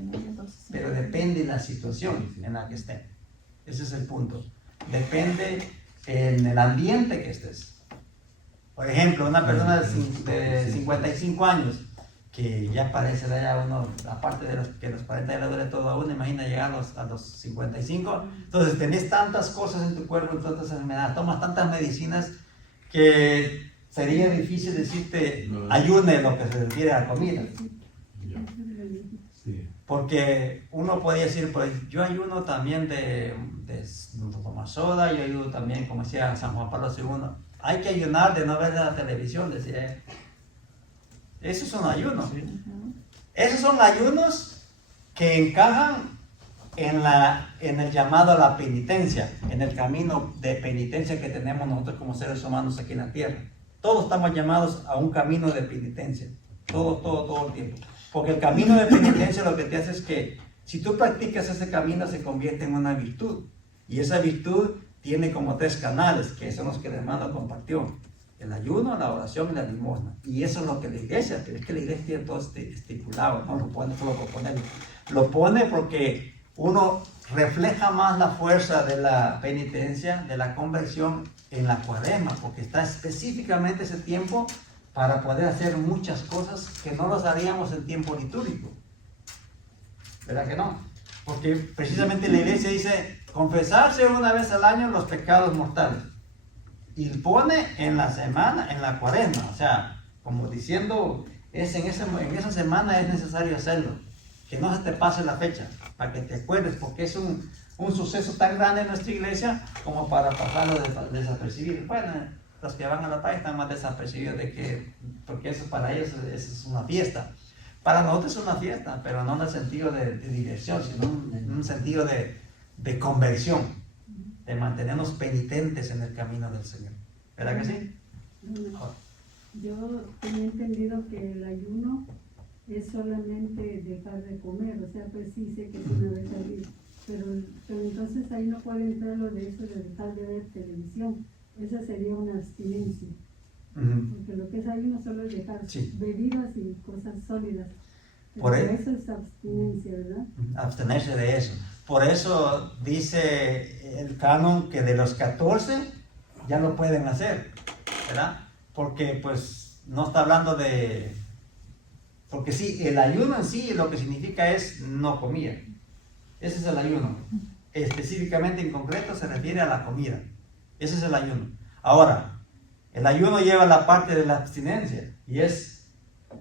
pero depende de la situación en la que esté. Ese es el punto. Depende en el ambiente que estés. Por ejemplo, una persona de 55 años, que ya parece ya uno, aparte de que los 40 ya le duele todo a uno, imagina llegar a los 55, entonces tenés tantas cosas en tu cuerpo, tantas enfermedades, tomas tantas medicinas, que sería difícil decirte ayune lo que se refiere a la comida. Sí. Porque uno podría decir, pues yo ayuno también de no tomar soda, yo ayuno también, como decía San Juan Pablo II, hay que ayunar de no ver la televisión, decía él. Esos son ayunos. Esos son ayunos que encajan en el llamado a la penitencia, en el camino de penitencia que tenemos nosotros como seres humanos aquí en la tierra. Todos estamos llamados a un camino de penitencia, todo el tiempo. Porque el camino de penitencia lo que te hace es que si tú practicas ese camino se convierte en una virtud. Y esa virtud tiene como 3 canales, que son los que el hermano compartió: el ayuno, la oración y la limosna. Y eso es lo que la iglesia, pero es que la iglesia tiene todo estipulado, no lo pone solo por ponerlo. Lo pone porque uno refleja más la fuerza de la penitencia, de la conversión en la cuaresma, porque está específicamente ese tiempo para poder hacer muchas cosas que no las haríamos en tiempo litúrgico. ¿Verdad que no? Porque precisamente la iglesia dice confesarse una vez al año los pecados mortales. Y pone en la semana, en la cuaresma, o sea, como diciendo, en esa semana es necesario hacerlo. Que no se te pase la fecha, para que te acuerdes, porque es un suceso tan grande en nuestra iglesia como para pasarlo desapercibido. Bueno, los que van a la paz están más desapercibidos porque eso para ellos es una fiesta. Para nosotros es una fiesta, pero no en el sentido de diversión, sino en un sentido de conversión, de mantenernos penitentes en el camino del Señor. ¿Verdad que sí? Yo tenía entendido que el ayuno es solamente dejar de comer, o sea, pues sí sé que es una vez al día, pero entonces ahí no puede entrar lo de eso de dejar de ver televisión. Esa sería una abstinencia, porque lo que es ayuno solo es dejar bebidas y cosas sólidas. Pero eso es abstinencia, ¿verdad? Abstenerse de eso. Por eso dice el canon que de los 14 ya lo pueden hacer, ¿verdad? Porque pues no está hablando de... Porque sí, el ayuno en sí lo que significa es no comida. Ese es el ayuno. Específicamente, en concreto, se refiere a la comida. Ese es el ayuno. Ahora, el ayuno lleva la parte de la abstinencia. Y es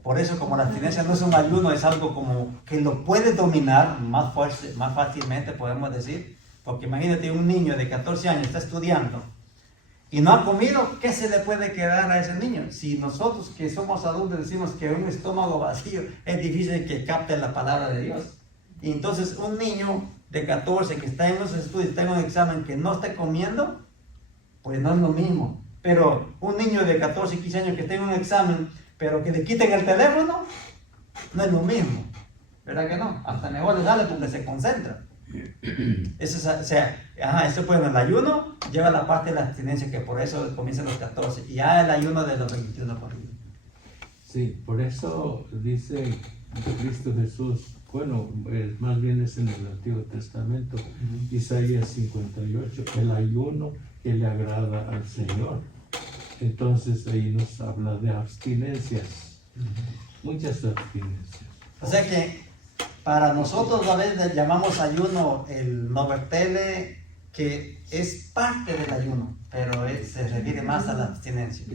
por eso, como la abstinencia no es un ayuno, es algo como que lo puede dominar más fácilmente, podemos decir. Porque imagínate un niño de 14 años está estudiando y no ha comido, ¿qué se le puede quedar a ese niño? Si nosotros que somos adultos decimos que un estómago vacío es difícil que capte la palabra de Dios. Y entonces un niño de 14 que está en los estudios, está en un examen, que no esté comiendo, pues no es lo mismo. Pero un niño de 14, 15 años que está en un examen, pero que le quiten el teléfono, no es lo mismo. ¿Verdad que no? Hasta mejor le sale porque se concentra. Eso es, eso pues en el ayuno lleva la parte de la abstinencia, que por eso comienzan los 14 y ya el ayuno de los 21 por arriba. Sí, por eso dice Cristo Jesús, bueno, más bien es en el Antiguo Testamento, Isaías 58, el ayuno que le agrada al Señor. Entonces ahí nos habla de abstinencias, muchas abstinencias. O sea que para nosotros a veces llamamos ayuno el no ver tele, que es parte del ayuno, pero se refiere más a la abstinencia.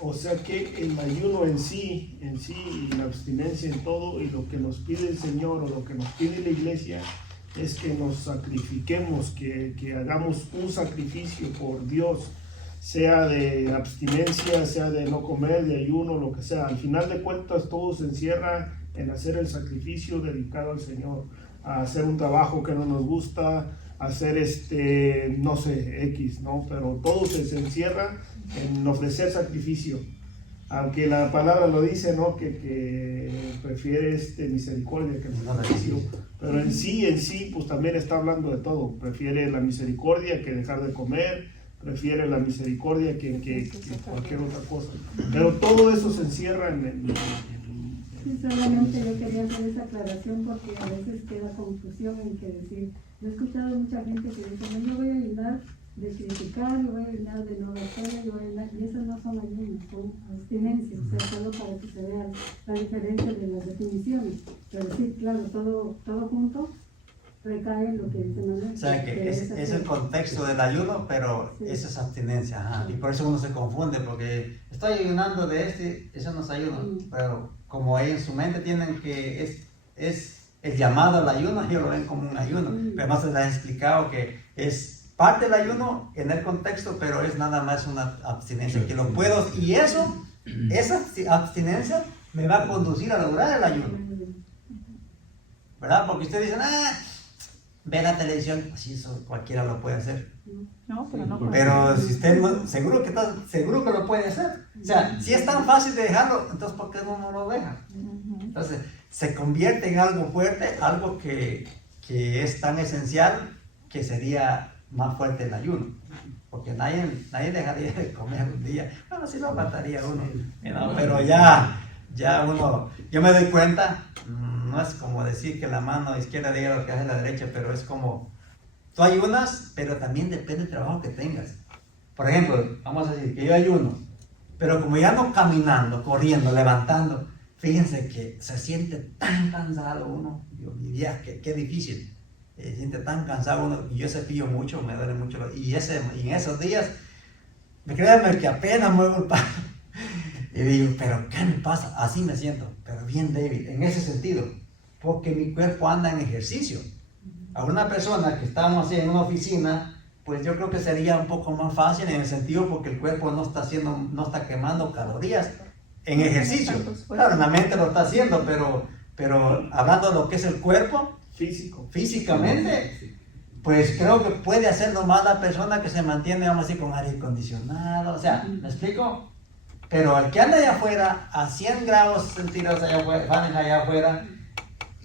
O sea que el ayuno en sí, y la abstinencia en todo, y lo que nos pide el Señor o lo que nos pide la iglesia es que nos sacrifiquemos, que hagamos un sacrificio por Dios, sea de abstinencia, sea de no comer, de ayuno, lo que sea. Al final de cuentas todo se encierra en hacer el sacrificio dedicado al Señor, a hacer un trabajo que no nos gusta, hacer no sé, X, ¿no? Pero todo se encierra en ofrecer sacrificio. Aunque la palabra lo dice, ¿no? Que prefiere misericordia que el sacrificio. Pero en sí, pues también está hablando de todo. Prefiere la misericordia que dejar de comer, prefiere la misericordia que cualquier otra cosa. Pero todo eso se encierra en Sí, solamente yo quería hacer esa aclaración porque a veces queda confusión en que decir, yo he escuchado a mucha gente que dice, no, yo voy a ayudar de criticar, yo voy a ayudar de no hacer, yo voy a ayudar, y esas no son ayunos, son abstinencias, o sea, solo para que se vea la diferencia de las definiciones. Pero sí, claro, todo junto recae en lo que dice Manuel. O sea que es el contexto del ayuno, pero sí, eso es abstinencia. Y por eso uno se confunde, porque estoy ayunando de eso no es ayuno, pero como ellos en su mente tienen que es el llamado al ayuno, ellos lo ven como un ayuno, pero no se les ha explicado que es parte del ayuno en el contexto, pero es nada más una abstinencia, que lo puedo, y esa abstinencia me va a conducir a lograr el ayuno. ¿verdad? Porque ustedes dicen, ve la televisión, así eso cualquiera lo puede hacer. No, pero no. Pero si usted seguro que lo puede hacer. O sea, si es tan fácil de dejarlo, entonces ¿por qué uno no lo deja? Entonces, se convierte en algo fuerte, algo que es tan esencial que sería más fuerte el ayuno. Porque nadie dejaría de comer un día. Bueno, sí lo mataría uno, ¿no? Pero ya uno, yo me doy cuenta, no es como decir que la mano izquierda diga lo que hace la derecha, pero es como, tú ayunas, pero también depende del trabajo que tengas. Por ejemplo, vamos a decir que yo ayuno, pero como ya no caminando, corriendo, levantando, fíjense que se siente tan cansado uno, Dios mío, qué difícil. Se siente tan cansado uno, y yo cepillo mucho, me duele mucho, y en esos días, créanme que apenas muevo el palo, y digo, pero ¿qué me pasa? Así me siento, pero bien débil, en ese sentido, porque mi cuerpo anda en ejercicio. A una persona que estamos así en una oficina, pues yo creo que sería un poco más fácil en el sentido porque el cuerpo no está quemando calorías en ejercicio. Claro, la mente lo está haciendo, pero hablando de lo que es el cuerpo, físicamente, pues creo que puede hacerlo más la persona que se mantiene, vamos a decir, con aire acondicionado, o sea, ¿me explico? Pero el que anda allá afuera, a 100 grados centígrados allá afuera,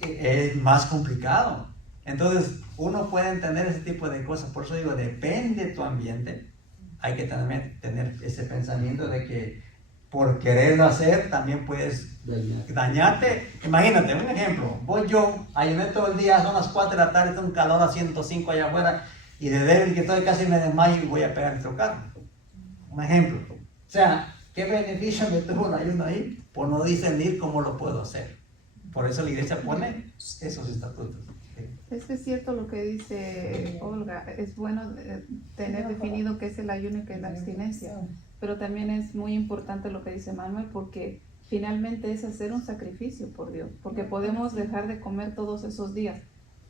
es más complicado. Entonces, uno puede entender ese tipo de cosas, por eso digo, depende de tu ambiente, hay que tener ese pensamiento de que por quererlo hacer también puedes dañarte. Imagínate, un ejemplo, voy yo, ayuné todo el día, son las 4 de la tarde, tengo un calor a 105 allá afuera, y de débil que estoy casi me desmayo y voy a pegar el carro. Un ejemplo. O sea, ¿qué beneficio me tuvo el ayuno ahí? Por no discernir cómo lo puedo hacer. Por eso la iglesia pone esos estatutos. Es que es cierto lo que dice Olga, es bueno tener definido qué es el ayuno y qué es la abstinencia, pero también es muy importante lo que dice Manuel, porque finalmente es hacer un sacrificio por Dios, porque podemos dejar de comer todos esos días,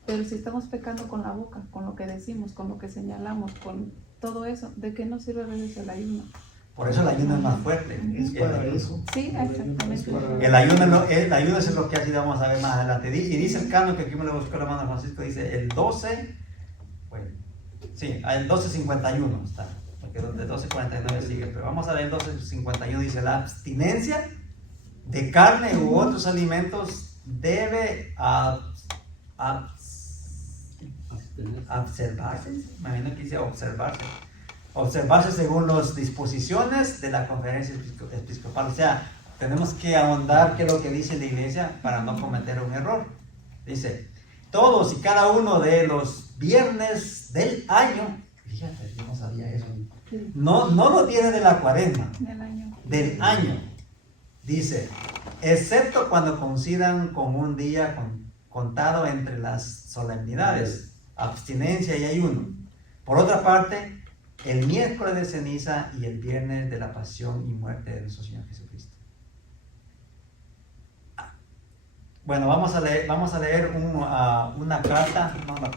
pero si estamos pecando con la boca, con lo que decimos, con lo que señalamos, con todo eso, ¿de qué nos sirve a veces el ayuno? Por eso el ayuno es más fuerte. Es para eso. Sí, exactamente. El ayuno es lo que así vamos a ver más adelante. Y dice el canon, que aquí me lo buscó el hermano Francisco, dice el 12, bueno, sí, el 12:51 está, porque de 12:49 sigue, pero vamos a ver el 12:51, dice la abstinencia de carne u otros alimentos debe observarse, me imagino que dice observarse según las disposiciones de la conferencia episcopal. O sea, tenemos que ahondar qué es lo que dice la iglesia para no cometer un error. Dice, todos y cada uno de los viernes del año, fíjate, yo no sabía eso, no lo tiene de la cuaresma, del año, dice, excepto cuando coincidan con un día contado entre las solemnidades, abstinencia y ayuno. Por otra parte, el miércoles de ceniza y el viernes de la pasión y muerte de nuestro Señor Jesucristo. Bueno, vamos a leer una carta. Bueno,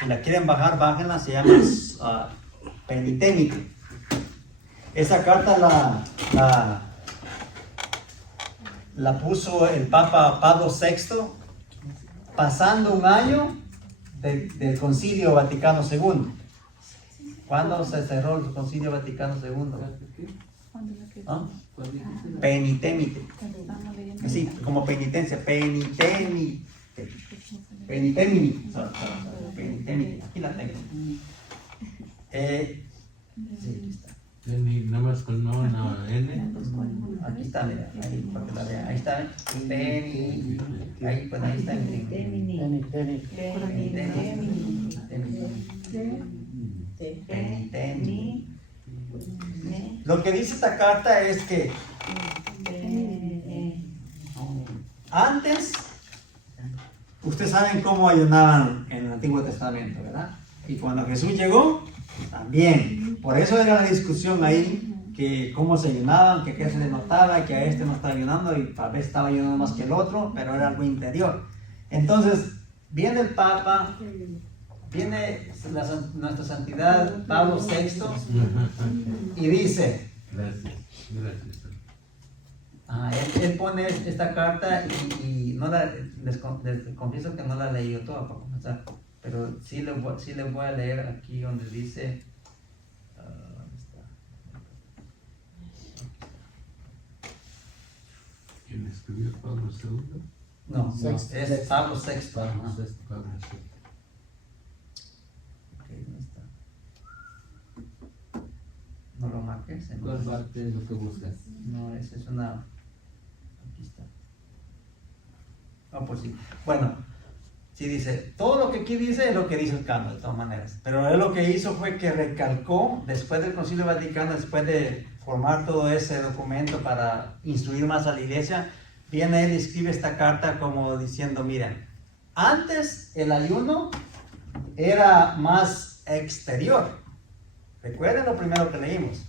si la quieren bajar, bájenla. Se llama Penitente. Esa carta la puso el Papa Pablo VI pasando un año del Concilio Vaticano II. ¿Cuándo se cerró el Concilio Vaticano II? ¿Ah? Penitente. Sí, como penitencia. Penitente. Aquí la tengo. Sí, aquí está. Nada más con no, N. Aquí está, mira, ahí, porque la vean. Ahí está, ahí, pues ahí está. Lo que dice esta carta es que antes, ustedes saben cómo ayunaban en el Antiguo Testamento, ¿verdad? Y cuando Jesús llegó, también. Por eso era la discusión ahí, que cómo se ayunaban, que qué se les notaba, que a este no estaba ayunando y tal vez estaba ayunando más que el otro, pero era algo interior. Entonces, viene el Papa, viene nuestra santidad Pablo VI y dice, Gracias. él pone esta carta y no les confieso que no la he leído toda para comenzar, pero sí les voy a leer aquí donde dice, ¿dónde está? ¿Quién escribió Pablo II? No, es Pablo VI. Pablo Ajá. VI. Pablo VI. Ok, ¿dónde está? No lo marques. ¿Cuál parte es lo que buscas? No, esa es una. Aquí está. Oh, pues sí. Bueno, sí dice, todo lo que aquí dice es lo que dice el canon, de todas maneras. Pero él lo que hizo fue que recalcó, después del Concilio Vaticano, después de formar todo ese documento para instruir más a la iglesia, viene él y escribe esta carta como diciendo, miren, antes el ayuno era más exterior. Recuerden lo primero que leímos.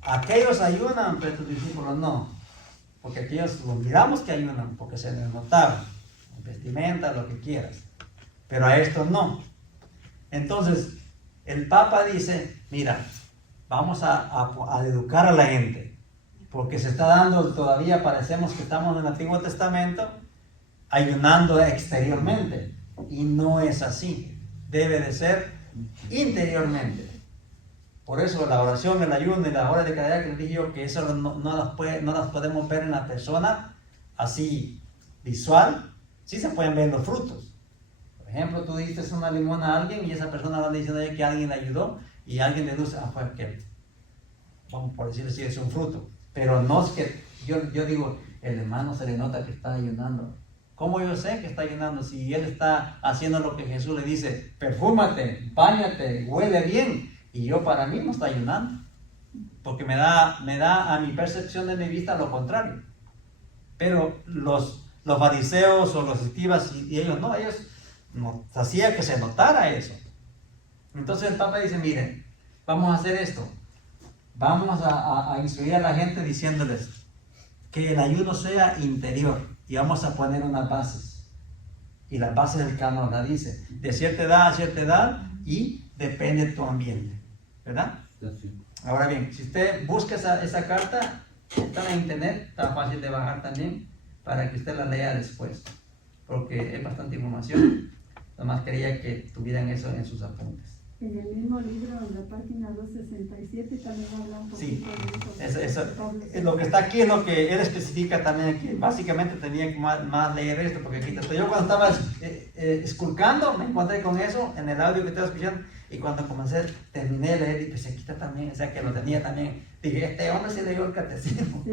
Aquellos ayunan, pero tus discípulos no. Porque aquellos los miramos que ayunan, porque se les notaba. Vestimenta, lo que quieras. Pero a estos no. Entonces, el Papa dice, mira, vamos a educar a la gente. Porque se está dando, todavía parecemos que estamos en el Antiguo Testamento, ayunando exteriormente. Y no es así. Debe de ser interiormente. Por eso la oración, el ayuno y la hora de caridad que les dije yo, que eso no las podemos ver en la persona así visual, sí se pueden ver los frutos. Por ejemplo, tú diste una limona a alguien y esa persona va diciendo que alguien le ayudó y alguien deduce, fue aquel. Vamos por decirlo así, es un fruto. Pero no es que, yo digo, el hermano se le nota que está ayunando. ¿Cómo yo sé que está ayunando? Si él está haciendo lo que Jesús le dice, perfúmate, báñate, huele bien. Y yo para mí no está ayunando, porque me da a mi percepción de mi vista lo contrario. Pero los fariseos o los escribas y ellos no hacía que se notara eso. Entonces el Papa dice, miren, vamos a hacer esto, vamos a instruir a la gente diciéndoles que el ayuno sea interior y vamos a poner unas bases. Y las bases del canon la dice, de cierta edad a cierta edad y depende de tu ambiente. ¿Verdad? Sí. Ahora bien, si usted busca esa carta, está en internet, está fácil de bajar también, para que usted la lea después, porque es bastante información. Nomás quería que tuvieran eso en sus apuntes. En el mismo libro, en la página 267, también habla un Sí, poquito de eso. lo que está aquí es lo que él especifica también aquí. Básicamente tenía que más leer esto, porque aquí yo cuando estaba esculcando me encontré con eso en el audio que estaba escuchando. Y cuando terminé de leer, y pues aquí está también, o sea que lo tenía también. Dije, este hombre sí leyó el catecismo.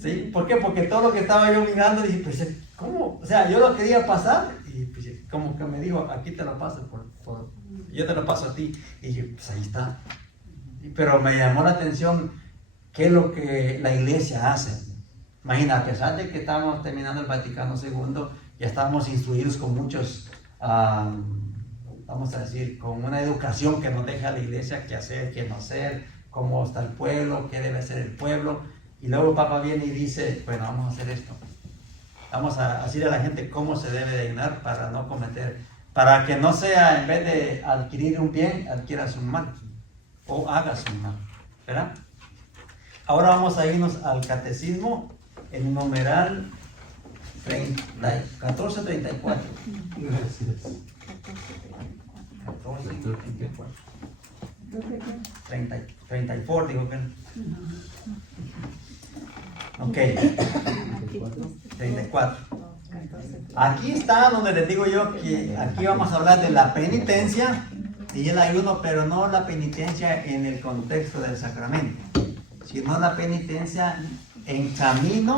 ¿Sí? ¿Por qué? Porque todo lo que estaba yo mirando, dije, pues, ¿cómo? O sea, yo lo quería pasar, y pues, como que me dijo, aquí te lo paso, yo te lo paso a ti. Y dije, pues ahí está. Pero me llamó la atención qué es lo que la iglesia hace. Imagina, a pesar de que estábamos terminando el Vaticano II, ya estábamos instruidos con muchos. Vamos a decir, con una educación que nos deja la iglesia qué hacer, qué no hacer, cómo está el pueblo, qué debe hacer el pueblo. Y luego el Papa viene y dice, bueno, vamos a hacer esto. Vamos a decirle a la gente cómo se debe de ayunar para no cometer, para que no sea, en vez de adquirir un bien, adquieras un mal, o hagas un mal, ¿verdad? Ahora vamos a irnos al catecismo, el numeral 1434. Gracias. 34, digo que. Ok, 34. Aquí está donde les digo yo que aquí vamos a hablar de la penitencia y el ayuno, pero no la penitencia en el contexto del sacramento, sino la penitencia en camino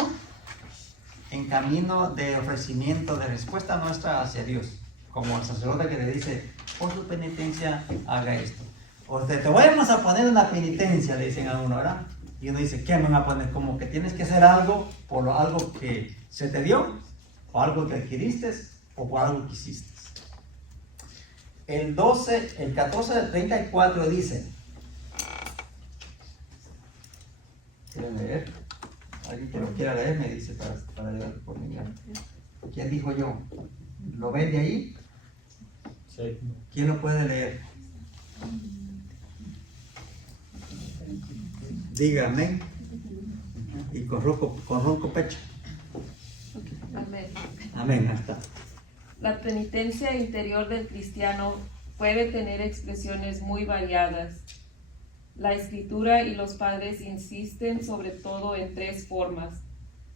de ofrecimiento de respuesta nuestra hacia Dios. Como el sacerdote que le dice, por su penitencia haga esto. O te vamos a poner una penitencia, le dicen a uno, ¿verdad? Y uno dice, ¿qué me van a poner? Como que tienes que hacer algo por algo que se te dio, o algo que adquiriste, o por algo que hiciste. El 1434 dice, ¿quieren leer? Alguien que lo quiera leer me dice para leer por mi lado. ¿Quién dijo yo? ¿Lo ven de ahí? Sí. ¿Quién lo puede leer? Dígame. Y con ronco pecho. Amén. Amén, ahí está. La penitencia interior del cristiano puede tener expresiones muy variadas. La Escritura y los padres insisten sobre todo en 3 formas: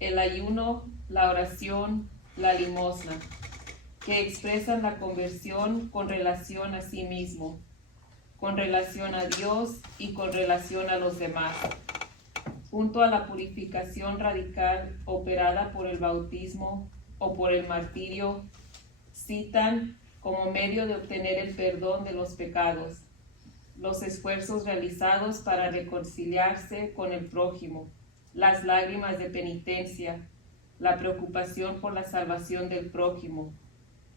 el ayuno, la oración, la limosna, que expresan la conversión con relación a sí mismo, con relación a Dios y con relación a los demás, junto a la purificación radical operada por el bautismo o por el martirio. Citan como medio de obtener el perdón de los pecados, los esfuerzos realizados para reconciliarse con el prójimo, las lágrimas de penitencia, la preocupación por la salvación del prójimo,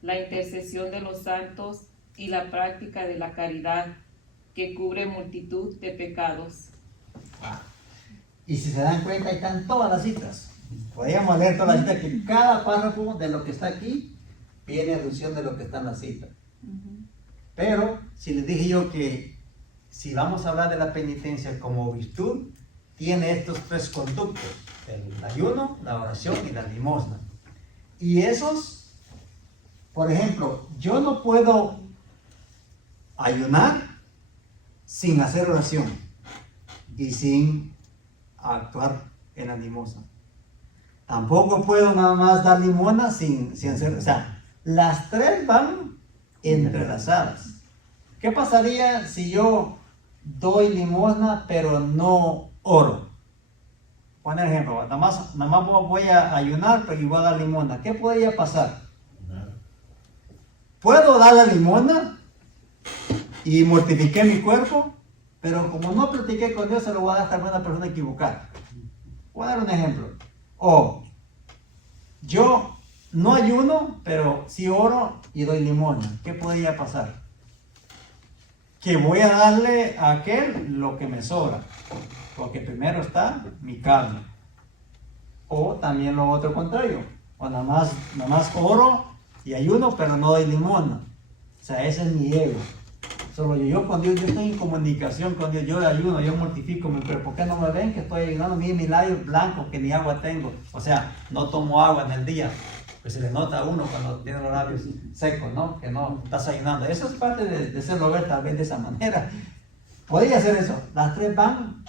la intercesión de los santos y la práctica de la caridad, que cubre multitud de pecados. Y si se dan cuenta, ahí están todas las citas. Podríamos leer todas las citas, que cada párrafo de lo que está aquí viene alusión de lo que está en la cita. Pero si les dije yo que si vamos a hablar de la penitencia como virtud, tiene estos 3 conductos: el ayuno, la oración y la limosna. Y esos, por ejemplo, yo no puedo ayunar sin hacer oración y sin actuar en la limosna. Tampoco puedo nada más dar limosna sin hacer, o sea, las 3 van entrelazadas. ¿Qué pasaría si yo doy limosna pero no oro? Por ejemplo, nada más voy a ayunar pero voy a dar limosna. ¿Qué podría pasar? Puedo dar la limosna y mortifiqué mi cuerpo, pero como no practiqué con Dios, se lo voy a dar a una persona equivocada. Voy a dar un ejemplo. Yo no ayuno, pero sí oro y doy limosna. ¿Qué podría pasar? Que voy a darle a aquel lo que me sobra, porque primero está mi carne. O también lo otro contrario, o nada más oro y ayuno, pero no doy limosna. O sea, ese es mi ego. Solo yo con Dios, yo estoy en comunicación con Dios, yo ayuno, yo mortifico mi cuerpo. ¿Por qué no me ven que estoy ayunando? Miren mis labios blancos, que ni agua tengo. O sea, no tomo agua en el día. Pues se le nota a uno cuando tiene los labios secos, ¿no? Que no estás ayunando. Eso es parte de serlo ver tal vez de esa manera. Podría hacer eso. Las 3 van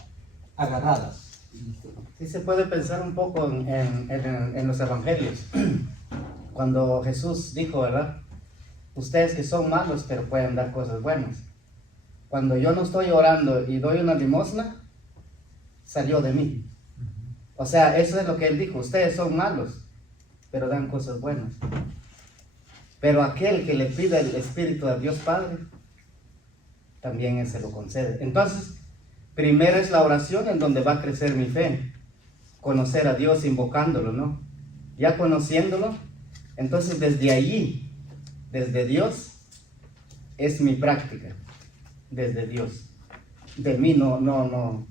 agarradas. Sí se puede pensar un poco en los evangelios. Cuando Jesús dijo, ¿verdad? Ustedes que son malos, pero pueden dar cosas buenas. Cuando yo no estoy orando y doy una limosna, salió de mí. O sea, eso es lo que él dijo. Ustedes son malos, pero dan cosas buenas. Pero aquel que le pida el Espíritu de Dios Padre, también Él se lo concede. Entonces, primero es la oración en donde va a crecer mi fe. Conocer a Dios invocándolo, ¿no? Ya conociéndolo, entonces desde allí, desde Dios, es mi práctica. Desde Dios. De mí no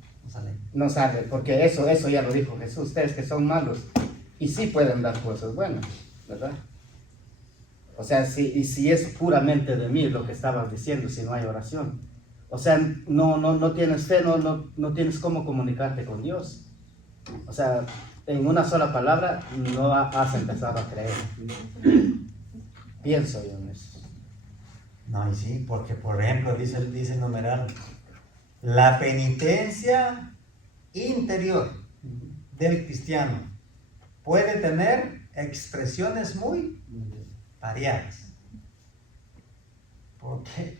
sale, porque eso ya lo dijo Jesús. Ustedes que son malos, y sí pueden dar cosas buenas, ¿verdad? O sea, si es puramente de mí lo que estabas diciendo, si no hay oración. O sea, no tienes fe, no tienes cómo comunicarte con Dios. O sea, en una sola palabra no has empezado a creer. Pienso yo en eso. No, y sí, porque por ejemplo dice el numeral, la penitencia interior del cristiano puede tener expresiones muy variadas, porque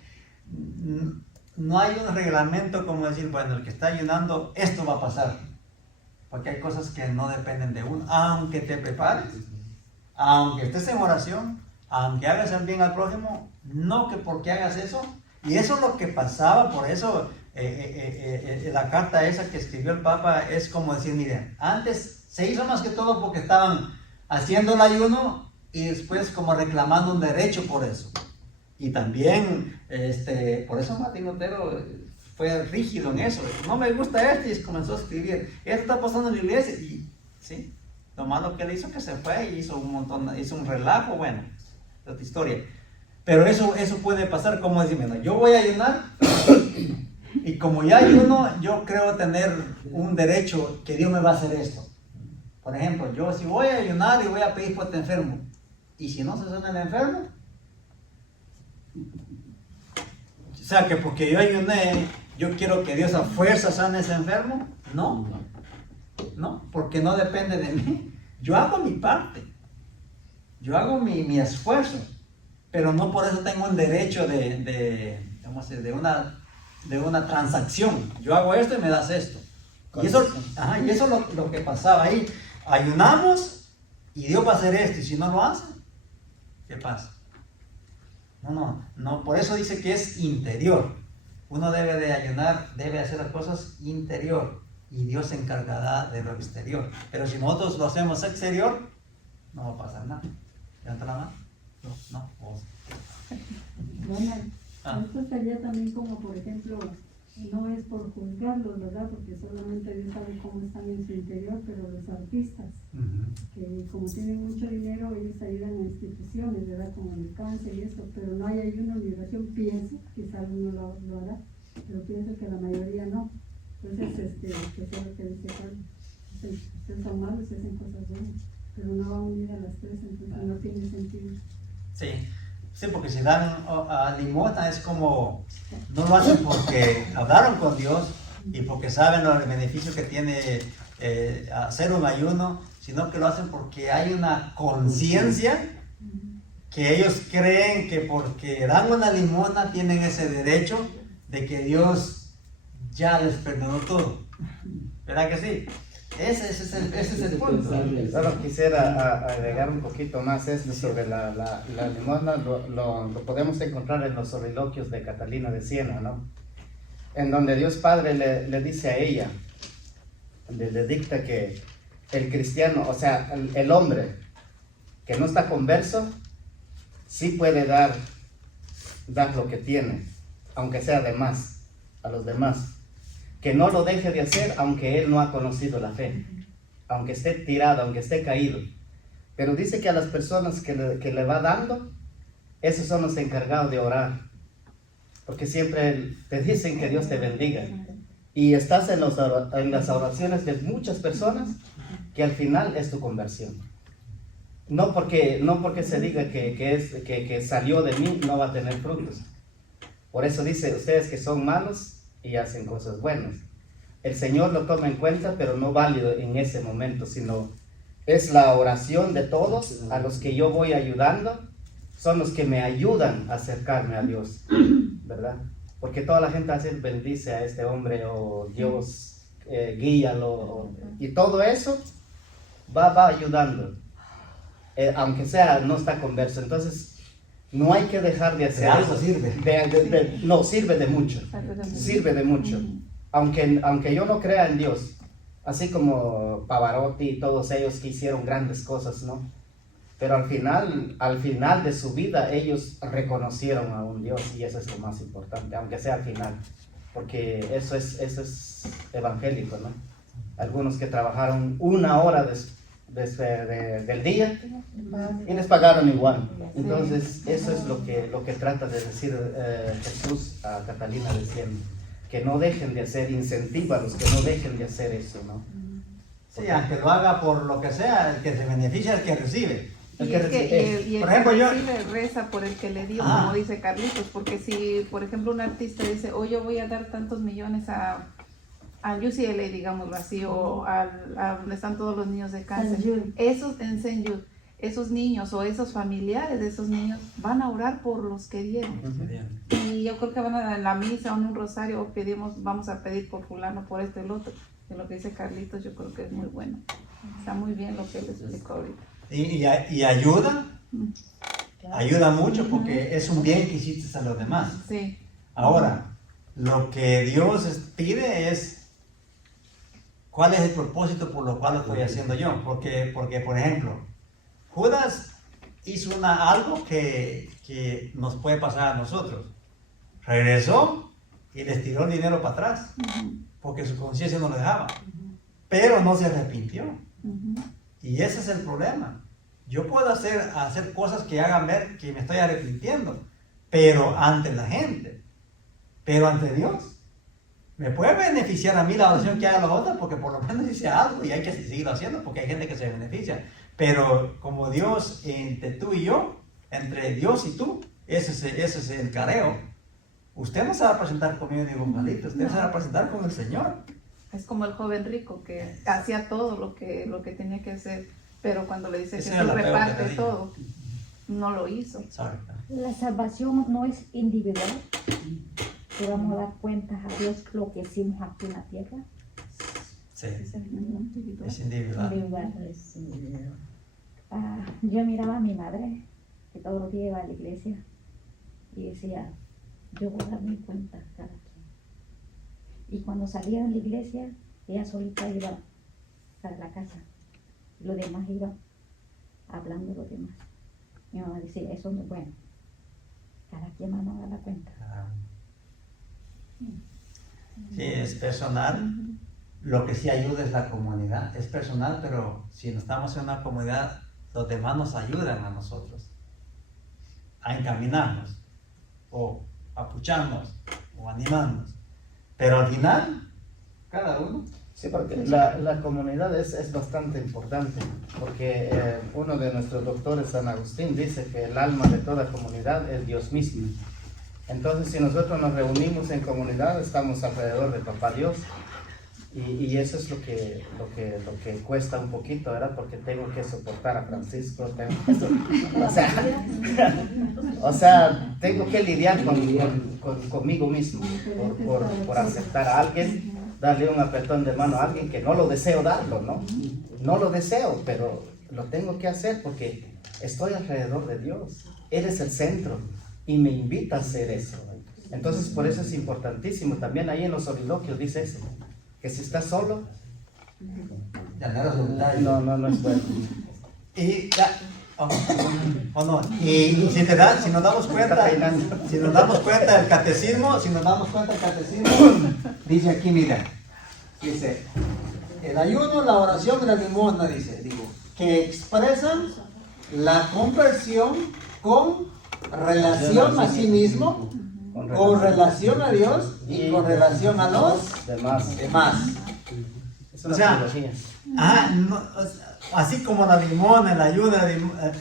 no hay un reglamento como decir, bueno, el que está ayunando, esto va a pasar, porque hay cosas que no dependen de uno, aunque te prepares, aunque estés en oración, aunque hagas el bien al prójimo, no que porque hagas eso. Y eso es lo que pasaba. Por eso la carta esa que escribió el Papa es como decir, miren, antes se hizo más que todo porque estaban haciendo el ayuno y después como reclamando un derecho por eso. Y también por eso Martín Lutero fue rígido en eso. No me gusta y comenzó a escribir, esto está pasando en la iglesia, y sí, lo malo que él hizo, que se fue y hizo un relajo. Bueno, es otra historia. Pero eso puede pasar, como decir, bueno, yo voy a ayunar y como ya ayuno, yo creo tener un derecho que Dios me va a hacer esto. Por ejemplo, yo si voy a ayunar y voy a pedir por este enfermo, y si no se sana el enfermo, o sea que porque yo ayuné, yo quiero que Dios a fuerza sane ese enfermo. No, no, porque no depende de mí. Yo hago mi parte, yo hago mi esfuerzo, pero no por eso tengo un derecho vamos a decir, de una transacción. Yo hago esto y me das esto. Y eso es lo que pasaba ahí. Ayunamos y Dios va a hacer esto, y si no lo hace, ¿qué pasa? No, por eso dice que es interior. Uno debe de ayunar, debe hacer las cosas interior, y Dios se encargará de lo exterior. Pero si nosotros lo hacemos exterior, no va a pasar nada. ¿Levanta la mano? No. Bueno, Ah. esto sería también como, por ejemplo, no es por juzgarlos, ¿verdad? Porque solamente Dios sabe cómo están en su interior, pero los artistas, que como tienen mucho dinero, ellos ayudan a instituciones, ¿verdad? Como el cáncer y eso, pero no hay ayuno ni oración, pienso, quizá alguno lo hará, pero pienso que la mayoría no. Entonces, que es lo que dice Carlos. Ustedes son malos y hacen cosas buenas, pero no van a unir a las tres, entonces no tiene sentido. Sí, porque si dan limosna es como, no lo hacen porque hablaron con Dios y porque saben el beneficio que tiene hacer un ayuno, sino que lo hacen porque hay una conciencia que ellos creen que porque dan una limosna tienen ese derecho de que Dios ya les perdonó todo. ¿Verdad que sí? Ese es el punto. Solo quisiera agregar un poquito más esto sobre la limosna. Lo podemos encontrar en los soliloquios de Catalina de Siena, ¿no? En donde Dios Padre le dice a ella, le dicta que el cristiano, o sea, el hombre que no está converso, sí puede dar lo que tiene, aunque sea de más, a los demás. Que no lo deje de hacer aunque él no ha conocido la fe, aunque esté tirado, aunque esté caído. Pero dice que a las personas que le va dando, esos son los encargados de orar, porque siempre te dicen que Dios te bendiga, y estás en las oraciones de muchas personas que al final es tu conversión. No porque se diga que salió de mí no va a tener frutos. Por eso dice, ustedes que son malos y hacen cosas buenas, el Señor lo toma en cuenta, pero no válido en ese momento, sino es la oración de todos a los que yo voy ayudando, son los que me ayudan a acercarme a Dios, ¿verdad? Porque toda la gente hace bendice a este hombre, o Dios guíalo, y todo eso va ayudando, aunque sea no está converso. Entonces no hay que dejar de hacer algo eso. sirve. No, sirve de mucho. Sirve de mucho. Aunque yo no crea en Dios, así como Pavarotti y todos ellos que hicieron grandes cosas, ¿no? Pero al final de su vida ellos reconocieron a un Dios, y eso es lo más importante, aunque sea al final, porque eso es evangélico, ¿no? Algunos que trabajaron 1 hora del día y les pagaron igual. Entonces eso es lo que trata de decir Jesús a Catalina de Siena, que no dejen de hacer, incentiva a los que no dejen de hacer eso, ¿no? Sí, aunque lo haga por lo que sea, el que se beneficia es el que recibe. Y el Por que ejemplo, yo... recibe reza por el que le dio, Ah. como dice Carlitos, porque si, por ejemplo, un artista dice, oh, yo voy a dar tantos millones a UCLA, digámoslo así, o a donde están todos los niños de cáncer, esos en St. Jude, esos niños o esos familiares de esos niños van a orar por los que dieron. Y yo creo que van a en la misa o en un rosario, o vamos a pedir por fulano, por esto y el otro. De lo que dice Carlitos, yo creo que es muy bueno. Está muy bien lo que él explicó ahorita. Y ayuda mucho, porque es un bien que hiciste a los demás. Sí. Ahora, lo que Dios pide es cuál es el propósito por lo cual lo estoy haciendo yo. Porque por ejemplo, Judas hizo algo que nos puede pasar a nosotros. Regresó y les tiró el dinero para atrás, porque su conciencia no lo dejaba. Pero no se arrepintió. Y ese es el problema. Yo puedo hacer cosas que hagan ver que me estoy arrepintiendo, pero ante la gente. Pero ante Dios, Me puede beneficiar a mí la oración que haga la otra, porque por lo menos dice algo y hay que seguirlo haciendo porque hay gente que se beneficia. Pero como Dios entre tú y yo, entre Dios y tú, ese es el careo. Usted no se va a presentar conmigo ni con Juanito, usted se va a presentar con el Señor. Es como el joven rico que hacía todo lo que tenía que hacer, pero cuando le dice Ese que era se el apego que reparte te digo. todo, no lo hizo. Sorry. La salvación no es individual, que vamos a dar cuentas a Dios lo que hicimos aquí en la tierra. Sí, Es individual. es individual. Individual. Yo miraba a mi madre, que todos los días iba a la iglesia, y decía, yo voy a dar mi cuenta cada quien. Y cuando salía de la iglesia, ella solita iba para la casa. Los demás iban hablando de los demás. Mi mamá decía, eso no es bueno. Cada quien va a dar la cuenta. Sí, es personal. Lo que sí ayuda es la comunidad. Es personal, pero si no estamos en una comunidad, los demás nos ayudan a nosotros a encaminarnos, o apucharnos, o animarnos. Pero al final, cada uno. Sí, porque la comunidad es bastante importante, porque uno de nuestros doctores, San Agustín, dice que el alma de toda comunidad es Dios mismo. Entonces, si nosotros nos reunimos en comunidad, estamos alrededor de Papá Dios, y eso es lo que cuesta un poquito, ¿verdad? Porque tengo que soportar a Francisco, o sea, tengo que lidiar conmigo mismo por aceptar a alguien, darle un apretón de mano a alguien que no lo deseo darlo, ¿no? No lo deseo, pero lo tengo que hacer porque estoy alrededor de Dios. Él es el centro y me invita a hacer eso. Entonces, por eso es importantísimo. También ahí en los soliloquios dice eso, que si estás solo, no es bueno. Y ya, o no. Y si nos damos cuenta, del catecismo, dice aquí, mira, dice, el ayuno, la oración y la limosna, que expresan la conversión con relación a sí mismo, con relación a Dios y con relación a los demás. O sea, así como la limosna, la ayuda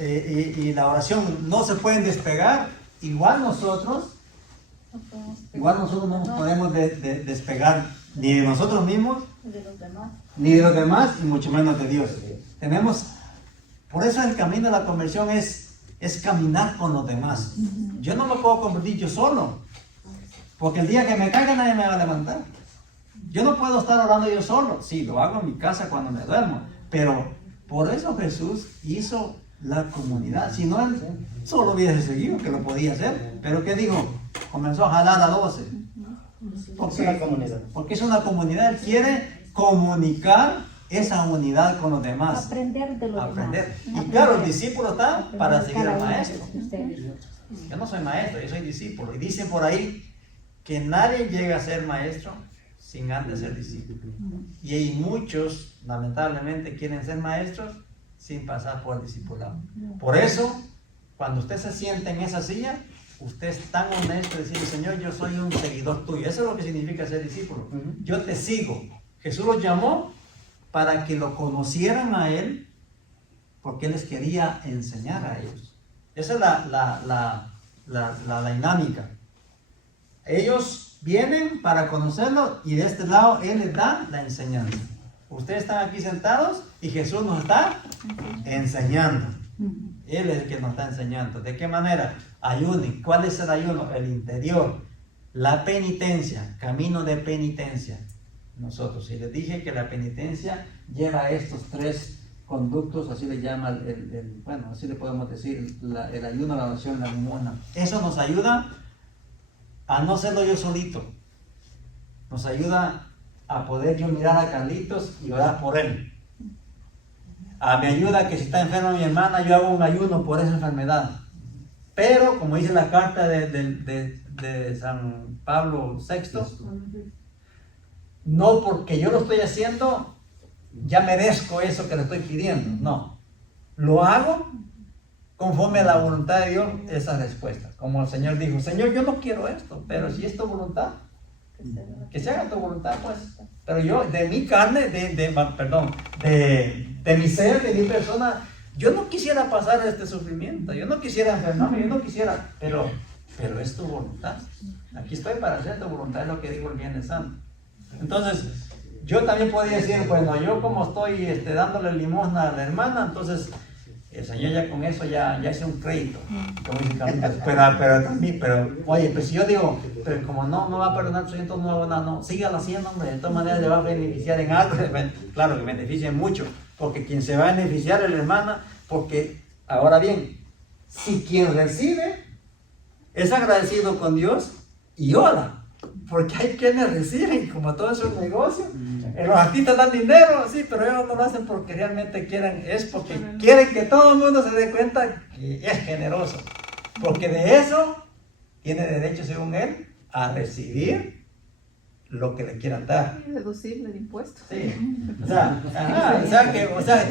y la oración no se pueden despegar, igual nosotros no nos podemos despegar ni de nosotros mismos, ni de los demás, y mucho menos de Dios. Por eso el camino de la conversión es caminar con los demás. Yo no me puedo convertir yo solo, porque el día que me caiga nadie me va a levantar. Yo no puedo estar orando yo solo. Sí, lo hago en mi casa cuando me duermo, pero por eso Jesús hizo la comunidad. Si no, él solo hubiese seguido, que lo podía hacer. Pero ¿qué dijo? Comenzó a jalar a 12. Porque es una comunidad. Él quiere comunicar esa unidad con los demás. Aprender de los demás. Y claro, el discípulo está para seguir al maestro. Yo no soy maestro, yo soy discípulo. Y dicen por ahí que nadie llega a ser maestro sin antes ser discípulo. Y hay muchos, lamentablemente, quieren ser maestros sin pasar por el discipulado. Por eso, cuando usted se sienta en esa silla, usted es tan honesto de decirle, Señor, yo soy un seguidor tuyo. Eso es lo que significa ser discípulo. Yo te sigo. Jesús los llamó para que lo conocieran a Él, porque Él les quería enseñar a ellos. Esa es la dinámica. Ellos vienen para conocerlo y de este lado Él les da la enseñanza. Ustedes están aquí sentados y Jesús nos está enseñando. Él es el que nos está enseñando. ¿De qué manera? Ayunen. ¿Cuál es el ayuno? El interior. La penitencia, camino de penitencia. Nosotros, y les dije que la penitencia lleva estos 3 conductos, así le llama bueno, así le podemos decir, el ayuno, la oración, la limosna. Eso nos ayuda a no hacerlo yo solito. Nos ayuda a poder yo mirar a Carlitos y orar por él. Me ayuda que si está enferma mi hermana, yo hago un ayuno por esa enfermedad. Pero, como dice la carta de San Pablo VI, no porque yo lo estoy haciendo, ya merezco eso que le estoy pidiendo. No. Lo hago conforme a la voluntad de Dios, esa respuesta. Como el Señor dijo, Señor, yo no quiero esto, pero si es tu voluntad, Que se haga tu voluntad, pues. Pero yo, de mi carne, de mi ser, de mi persona, yo no quisiera pasar este sufrimiento, yo no quisiera enfermarme, yo no quisiera, pero es tu voluntad. Aquí estoy para hacer tu voluntad, es lo que digo el Viernes Santo. Entonces, yo también podía decir, bueno, yo como estoy dándole limosna a la hermana, entonces el Señor ya con eso ya hice un crédito, como dice Carlitos. pero oye, pues si yo digo, pero como no me va a perdonar, pues entonces no hago nada, no, sígalo haciendo, hombre, de todas maneras le va a beneficiar en algo, claro que beneficia mucho, porque quien se va a beneficiar es la hermana, porque, ahora bien, si quien recibe es agradecido con Dios y ora, porque hay quienes reciben, como todo es un negocio, los artistas dan dinero, sí, pero ellos no lo hacen porque realmente quieren, es porque quieren que todo el mundo se dé cuenta que es generoso, porque de eso tiene derecho, según él, a recibir lo que le quieran dar. Es deducible de impuestos. Sí, o sea,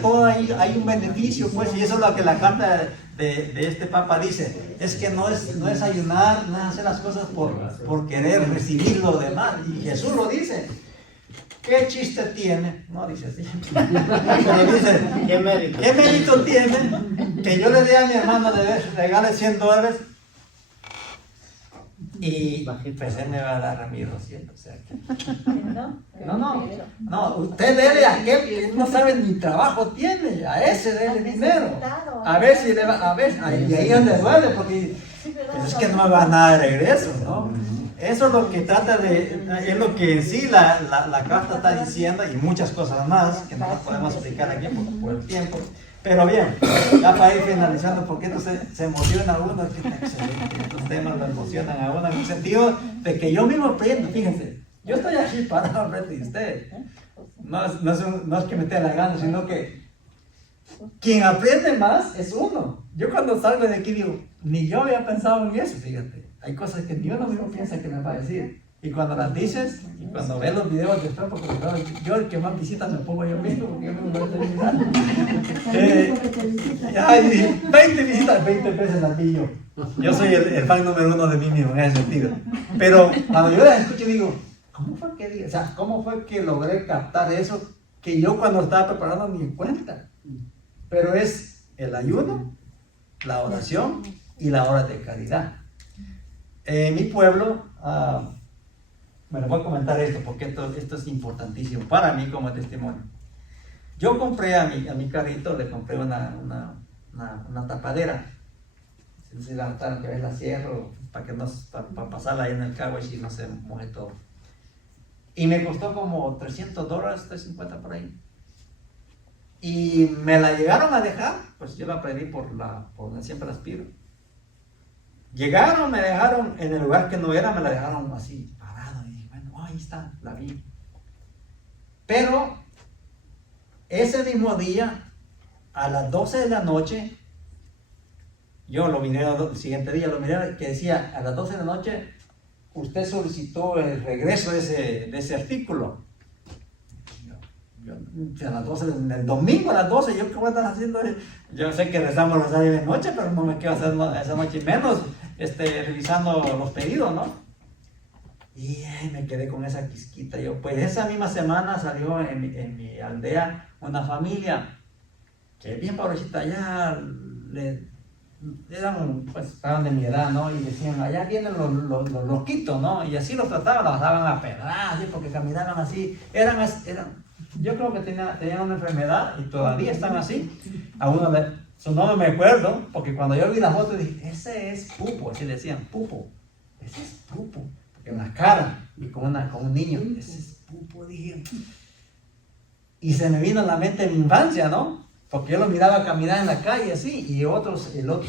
todo hay un beneficio, pues, y eso es lo que la carta de este Papa dice, es que no es ayunar, no es hacer las cosas por querer recibir lo demás, y Jesús lo dice. ¿Qué chiste tiene? No dice así. Pero dice, ¿qué mérito tiene que yo le dé a mi hermano, le regale $100 y pues él me va a dar a mí 200? O sea, no, usted dele a aquel que no sabe ni trabajo tiene, a ese dele dinero. A ver si le va, y ahí es donde duele, porque pues es que no me va a nada de regreso, ¿no? Eso es lo que trata es lo que en sí la carta está diciendo, y muchas cosas más que no podemos explicar aquí por el tiempo. Pero bien, ya para ir finalizando, porque esto se emociona a uno, que está excelente, estos temas lo emocionan a uno en el sentido de que yo mismo aprendo, fíjense, yo estoy aquí parado frente de ustedes, no es que me esté halagando, sino que quien aprende más es uno. Yo cuando salgo de aquí digo, ni yo había pensado en eso, fíjate. Hay cosas que ni uno mismo piensa que me va a decir. Y cuando las dices, y cuando ves los videos después, porque yo el que más visitas me pongo yo mismo, porque yo mismo lo estoy mirando. 20 visitas, 20 veces las vi yo. Yo soy el fan número 1 de mí mismo en ese sentido. Pero cuando yo las escucho digo, ¿cómo fue que logré captar eso? Que yo cuando estaba preparando ni en cuenta. Pero es el ayuno, la oración y la hora de caridad. En mi pueblo, me lo voy a comentar esto porque esto es importantísimo para mí como testimonio. Yo compré a mi carrito, le compré una tapadera. Si la notaron que la cierro para pasarla ahí en el carro y si no se moje todo. Y me costó como $300, $350 por ahí. Y me la llegaron a dejar, pues yo la pedí por donde siempre las pido. Llegaron, me dejaron en el lugar que no era, me la dejaron así, parado. Y dije, bueno, ahí está, la vi. Pero ese mismo día, a las 12 de la noche, yo lo miré el siguiente día, que decía, a las 12 de la noche, usted solicitó el regreso de ese artículo. A las 12, el domingo a las 12, ¿yo qué voy a estar haciendo? Yo sé que rezamos rosario de noche, pero no me quiero hacer esa noche menos revisando los pedidos, ¿no? Y me quedé con esa quisquita. Yo, pues esa misma semana salió en mi aldea una familia que bien pobrecita, ya estaban de mi edad, ¿no? Y decían, allá vienen los loquitos, ¿no? Y así los trataban, los daban a pedrar, así, porque caminaban así, yo creo que tenían una enfermedad y todavía están así. A uno su nombre me acuerdo, porque cuando yo vi la foto dije, ese es Pupo, así decían, Pupo, ese es Pupo, porque en la cara y con un niño, ese es Pupo, dije. Y se me vino a la mente mi infancia, ¿no? Porque yo lo miraba caminar en la calle así, y el otro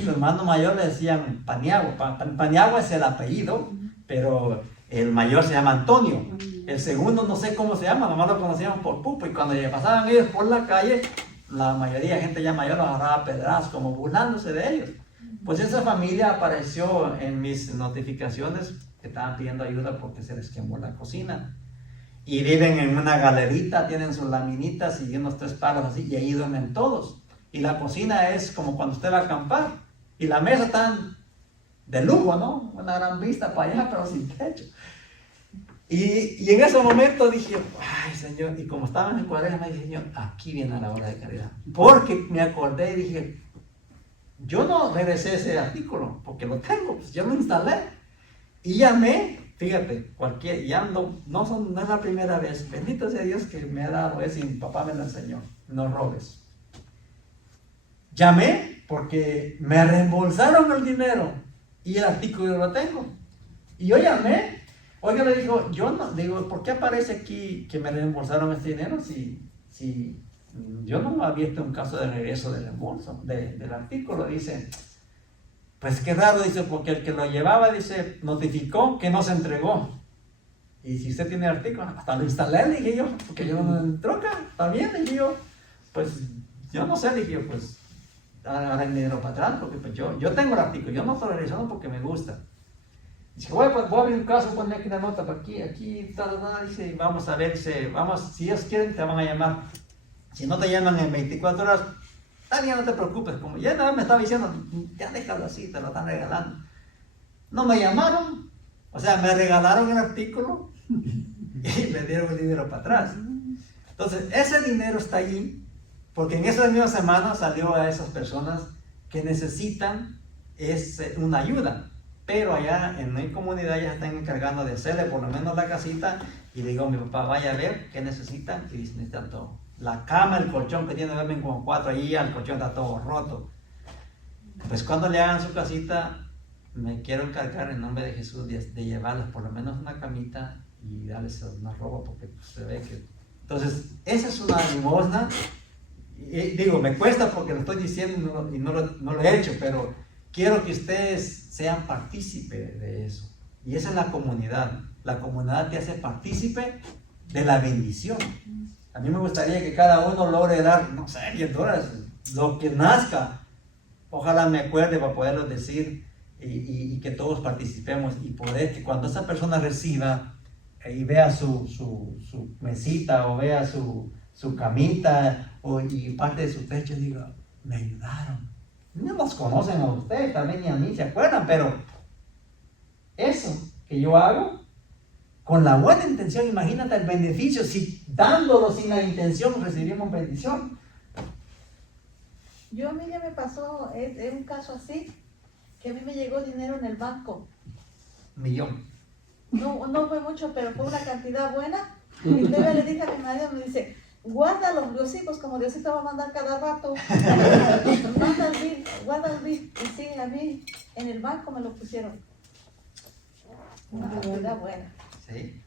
hermano mayor le decían Paniagua. Paniagua es el apellido, pero el mayor se llama Antonio. El segundo no sé cómo se llama, nomás lo conocíamos por Pupo. Y cuando pasaban ellos por la calle, la mayoría de gente ya mayor los agarraba a pedradas, como burlándose de ellos. Pues esa familia apareció en mis notificaciones que estaban pidiendo ayuda porque se les quemó la cocina. Y viven en una galerita, tienen sus laminitas y unos 3 palos así, y ahí duermen todos. Y la cocina es como cuando usted va a acampar. Y la mesa está de lujo, ¿no? Una gran vista para allá, pero sin techo. Y en ese momento dije, ay Señor, y como estaba en el Cuaresma, dije, Señor, aquí viene la hora de caridad. Porque me acordé y dije, yo no regresé ese artículo, porque lo tengo, pues yo lo instalé. Y llamé, fíjate, no es la primera vez, bendito sea Dios que me ha dado eso y mi papá me lo enseñó, no robes. Llamé porque me reembolsaron el dinero y el artículo yo lo tengo. Y yo llamé, oiga, le digo, ¿por qué aparece aquí que me reembolsaron este dinero si yo no había visto un caso de regreso de reembolso del artículo? Dice, pues qué raro, dice, porque el que lo llevaba, dice, notificó que no se entregó. Y si usted tiene el artículo, hasta lo instalé, le dije yo, porque yo no me troca, está bien, le dije yo, pues yo no sé, le dije yo, pues agarrar el dinero para atrás, porque pues, yo tengo el artículo, yo no estoy realizando porque me gusta. Dice, voy a abrir un caso, poner aquí una nota para aquí, tal, dice, vamos a ver, dice, si ellos quieren te van a llamar. Si no te llaman en 24 horas, también no te preocupes, como ya nada me estaba diciendo, ya déjalo así, te lo están regalando. No me llamaron, o sea, me regalaron el artículo y me dieron el dinero para atrás. Entonces, ese dinero está ahí, porque en esa misma semana salió a esas personas que necesitan una ayuda. Pero allá en mi comunidad ya están encargando de hacerle por lo menos la casita. Y le digo a mi papá, vaya a ver qué necesitan. Y dice, necesitan todo. La cama, el colchón que tiene, duermen como 4 allí, el colchón está todo roto. Pues cuando le hagan su casita, me quiero encargar en nombre de Jesús de llevarles por lo menos una camita y darles una ropa, porque pues, se ve que... Entonces, esa es una limosna. Digo, me cuesta porque lo estoy diciendo y no lo he hecho, pero quiero que ustedes sean partícipes de eso. Y esa es la comunidad. La comunidad te hace partícipe de la bendición. A mí me gustaría que cada uno logre dar, no sé, $10, lo que nazca. Ojalá me acuerde para poderlo decir y que todos participemos y poder que cuando esa persona reciba y vea su mesita o vea su camita y parte de su techo, diga, me ayudaron. No los conocen a ustedes, también ni a mí se acuerdan, pero eso que yo hago, con la buena intención, imagínate el beneficio, si dándolo sin la intención recibimos bendición. A mí ya me pasó, es un caso así, que a mí me llegó dinero en el banco. $1,000,000. No fue mucho, pero fue una cantidad buena. Y luego le dije a mi marido, me dice, guárdalo, los hijos, como Diosito va a mandar cada rato. Guarda el bill. Y sí, a mí en el banco me lo pusieron. Una cantidad buena. Sí.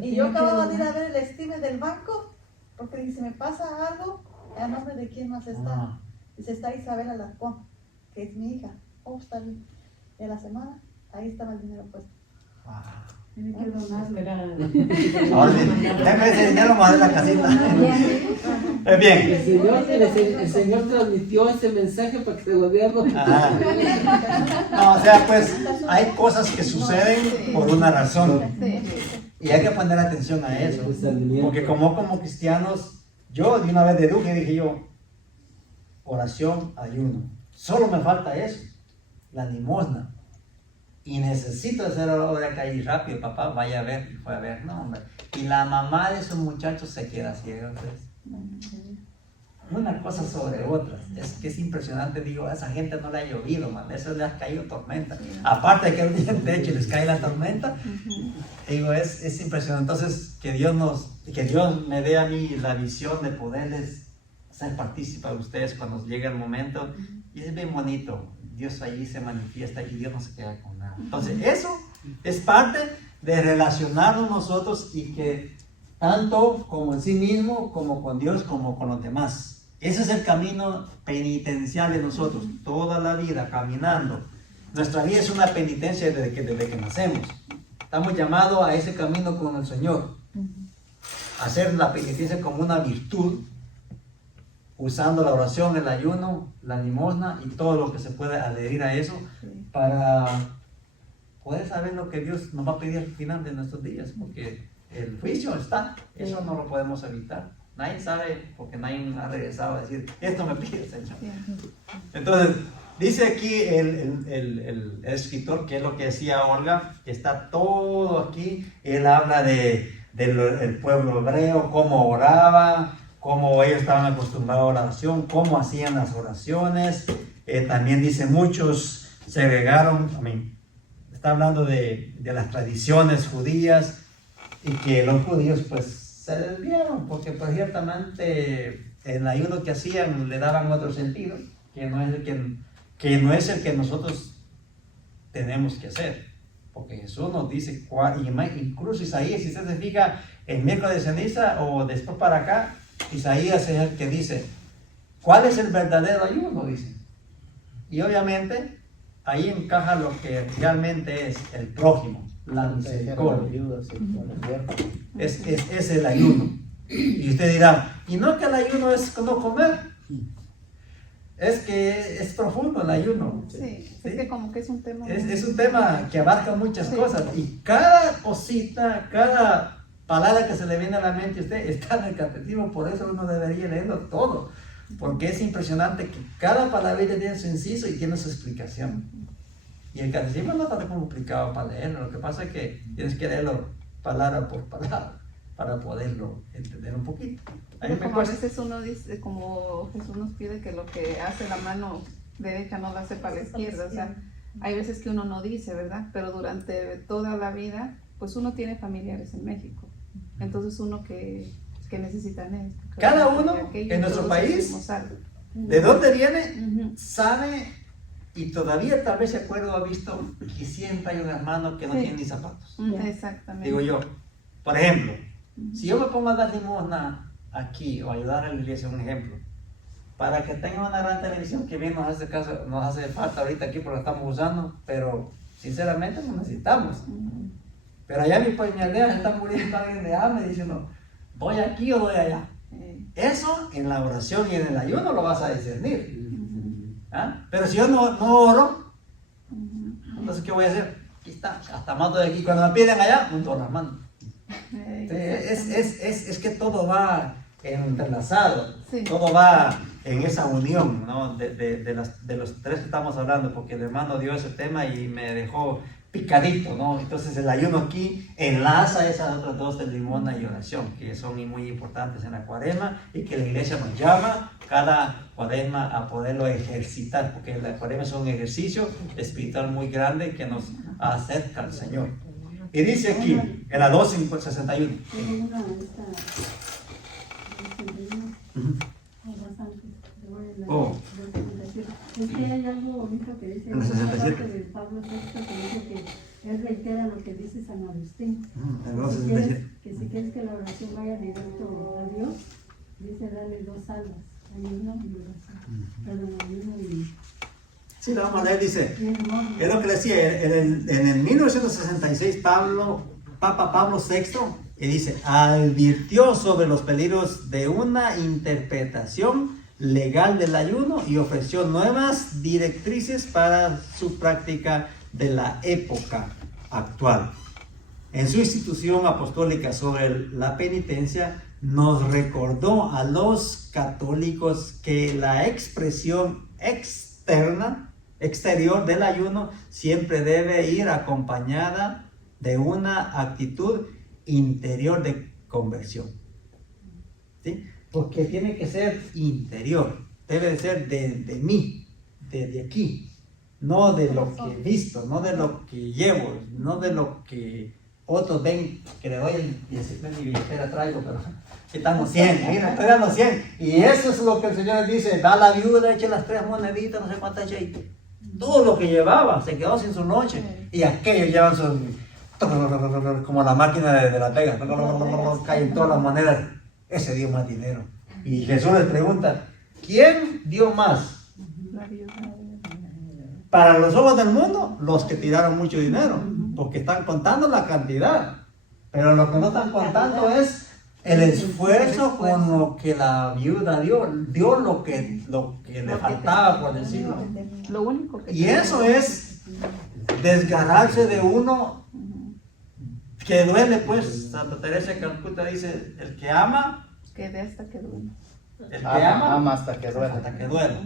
Y yo acababa de ir a ver el estimate del banco, porque dije, si me pasa algo, ¿a nombre de quién más está? Dice, está Isabel Alarcón, que es mi hija. Oh, está bien. Y a la semana, ahí estaba el dinero puesto. Tiene que donarlo. Ahora sí, déjame ese dinero más de la casita. Es bien. El Señor transmitió ese mensaje para que te lo diera. No, o sea, pues hay cosas que suceden por una razón. Y hay que poner atención a eso. Porque como cristianos, yo de una vez deduje y dije yo, oración, ayuno. Solo me falta eso, la limosna. Y necesito hacer la obra que hay rápido, papá, vaya a ver. Y fue a ver, no, hombre. Y la mamá de esos muchachos se queda ciega. Una cosa sobre otra. Es que es impresionante, digo, a esa gente no le ha llovido, man. Eso le ha caído tormenta. Aparte de que un día en techo les cae la tormenta, digo, es impresionante. Entonces, que Dios me dé a mí la visión de poderles ser partícipes de ustedes cuando llegue el momento. Y es bien bonito. Dios allí se manifiesta y Dios no se queda con nada. Entonces, eso es parte de relacionarnos nosotros y que tanto como en sí mismo, como con Dios, como con los demás. Ese es el camino penitencial de nosotros, toda la vida caminando. Nuestra vida es una penitencia desde que nacemos. Estamos llamados a ese camino con el Señor. Hacer la penitencia como una virtud, usando la oración, el ayuno, la limosna y todo lo que se puede adherir a eso para poder saber lo que Dios nos va a pedir al final de nuestros días, porque el juicio está, eso no lo podemos evitar. Nadie sabe, porque nadie ha regresado a decir, esto me pide el Señor. Entonces, Dice aquí el escritor, que es lo que decía Olga, que está todo aquí. Él habla del pueblo hebreo, cómo oraba, cómo ellos estaban acostumbrados a la oración, cómo hacían las oraciones. También dice, muchos se agregaron, está hablando de las tradiciones judías, y que los judíos pues se desviaron, porque pues ciertamente el ayuno que hacían le daban otro sentido, que no es el que nosotros tenemos que hacer. Porque Jesús nos dice, incluso Isaías, si usted se fija, el miércoles de ceniza o después para acá, Isaías es el que dice, ¿cuál es el verdadero ayuno? Dice. Y obviamente ahí encaja lo que realmente es el prójimo, la misericordia. Es el ayuno. Y usted dirá, ¿y no que el ayuno es no comer? Es que es profundo el ayuno. Sí, es que como que es un tema. Es un tema que abarca muchas cosas. Y cada cosita, cada palabra que se le viene a la mente a usted está en el catecismo. Por eso uno debería leerlo todo. Porque es impresionante que cada palabrita tiene su inciso y tiene su explicación. Y el catecismo no está tan complicado para leerlo. Lo que pasa es que tienes que leerlo palabra por palabra para poderlo entender un poquito. Como a veces uno dice, como Jesús nos pide que lo que hace la mano derecha no la hace para la izquierda, o sea, hay veces que uno no dice, ¿verdad? Pero durante toda la vida, pues uno tiene familiares en México, entonces uno que necesitan esto. Cada uno en nuestro país, de dónde viene, sabe, y todavía tal vez se acuerda o ha visto que siempre hay un hermano que no tiene ni zapatos. Exactamente. Digo yo, por ejemplo, si yo me pongo a dar limosna aquí o ayudar a la iglesia, un ejemplo, para que tenga una gran televisión, que bien nos hace falta ahorita aquí porque la estamos usando, pero sinceramente no necesitamos. Pero allá en mi aldea se está muriendo alguien de hambre diciendo, voy aquí o voy allá. Eso en la oración y en el ayuno lo vas a discernir. ¿Ah? Pero si yo no oro, entonces ¿qué voy a hacer? Aquí está, hasta mato de aquí. Cuando me piden allá, junto a las manos. Es que todo va entrelazado, todo va en esa unión, ¿no? de los tres que estamos hablando, porque el hermano dio ese tema y me dejó picadito, ¿no? Entonces el ayuno aquí enlaza esas otras dos de limosna y oración, que son muy importantes en la cuaresma y que la iglesia nos llama cada cuaresma a poderlo ejercitar, porque la cuaresma es un ejercicio espiritual muy grande que nos acerca al Señor. Y dice aquí, en la 261. Es que hay algo bonito que dice en esta parte de Pablo VI, que dice que él reitera lo que dice San Agustín. Que si quieres que la oración vaya directo a Dios, dice darle dos almas, ayuno y oración. Perdón, ayuno y... Sí, la vamos a leer, dice, es lo que le decía, en el 1966 Papa Pablo VI, y dice, advirtió sobre los peligros de una interpretación legal del ayuno y ofreció nuevas directrices para su práctica de la época actual. En su institución apostólica sobre la penitencia, nos recordó a los católicos que la expresión exterior del ayuno siempre debe ir acompañada de una actitud interior de conversión. ¿Sí? Porque tiene que ser interior, debe de ser de mí, de aquí, no de lo que he visto, no de lo que llevo, no de lo que otros ven que le doy y decir, mi billetera traigo, pero estamos 100, mira, estoy dando 100. Y eso es lo que el Señor dice, da a la viuda, eche las 3 moneditas, no sé cuántas eche. Todo lo que llevaba, se quedó sin su noche. Y aquellos llevan sus, como la máquina de la pega, caen todas las monedas. Ese dio más dinero. Y Jesús les pregunta, ¿quién dio más? Para los ojos del mundo, los que tiraron mucho dinero, porque están contando la cantidad. Pero lo que no están contando es el esfuerzo con lo que la viuda dio lo que le faltaba, por decirlo. Lo único que y eso es desgarrarse de uno que duele, pues. Santa Teresa de Calcuta dice, el que ama, que de hasta que duele. El que ama hasta que duele. Hasta que duele.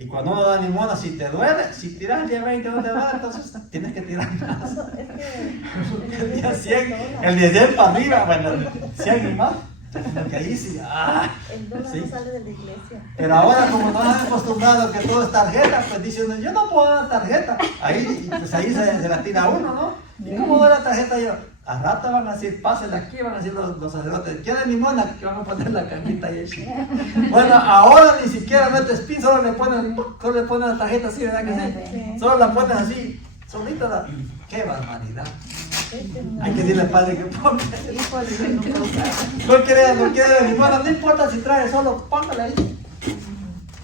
Y cuando uno da limona, si te duele, si tiras el día 20 no te duele, entonces tienes que tirar más. Es que El día 100, el día 100 para arriba, bueno, 100 y más. Porque ahí sí, el dólar sí. no sale de la iglesia. Pero ahora como nos han acostumbrado a que todo es tarjeta, pues dicen, yo no puedo dar tarjeta. Ahí, pues ahí se la tira uno, ¿no? ¿Y cómo doy la tarjeta yo? A rato van a decir, pásenla aquí, van a decir los sacerdotes, ¿quieren limona? Que van a poner la cajita ahí. Bueno, ahora ni siquiera metes pin, solo le ponen la tarjeta así, ¿verdad que sí? Solo la pones así, solita la... ¡Qué barbaridad! Hay que decirle al padre que ponga. No quiere limona, no importa si trae, solo póngale ahí.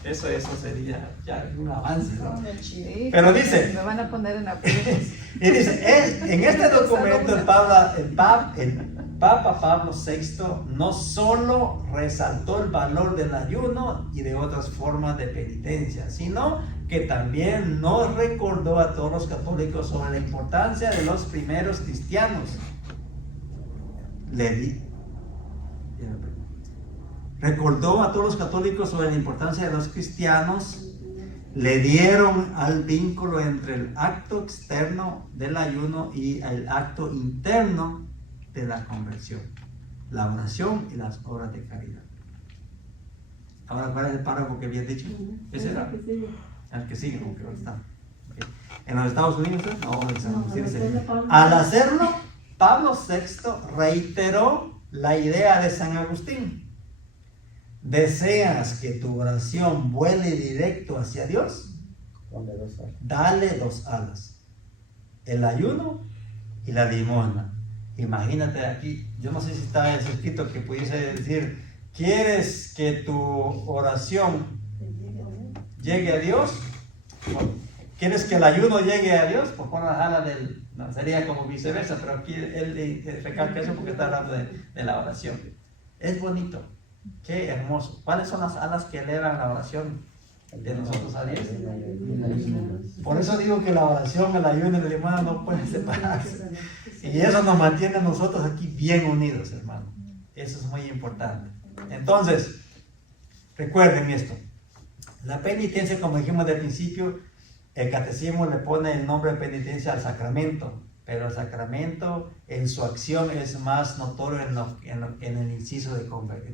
Eso sería ya un avance, ¿no? Sí, Pero dice, me van a poner en aprietos. y dice, en este documento el Papa Pablo VI no solo resaltó el valor del ayuno y de otras formas de penitencia, sino que también nos recordó a todos los católicos sobre la importancia de los primeros cristianos. Recordó a todos los católicos sobre la importancia de los cristianos, le dieron al vínculo entre el acto externo del ayuno y el acto interno de la conversión, la oración y las obras de caridad. Ahora, ¿cuál es el párrafo que había dicho? ¿Ese era? El que sigue, como que ahora está. Okay. En los Estados Unidos, al hacerlo, Pablo VI reiteró la idea de San Agustín. ¿Deseas que tu oración vuele directo hacia Dios? Dale 2 alas. El ayuno y la limosna. Imagínate aquí, yo no sé si está escrito que pudiese decir, ¿quieres que tu oración llegue a Dios? ¿Quieres que el ayuno llegue a Dios? Pues pon las alas del... No, sería como viceversa, pero aquí él recalca eso porque está hablando de la oración. Es bonito. Qué hermoso. ¿Cuáles son las alas que elevan la oración de nosotros a Dios? Por eso digo que la oración, el ayuno y la limosna no pueden separarse. Y eso nos mantiene a nosotros aquí bien unidos, hermano. Eso es muy importante. Entonces, recuerden esto. La penitencia, como dijimos del principio, el catecismo le pone el nombre de penitencia al sacramento. Pero el sacramento en su acción es más notorio en el inciso de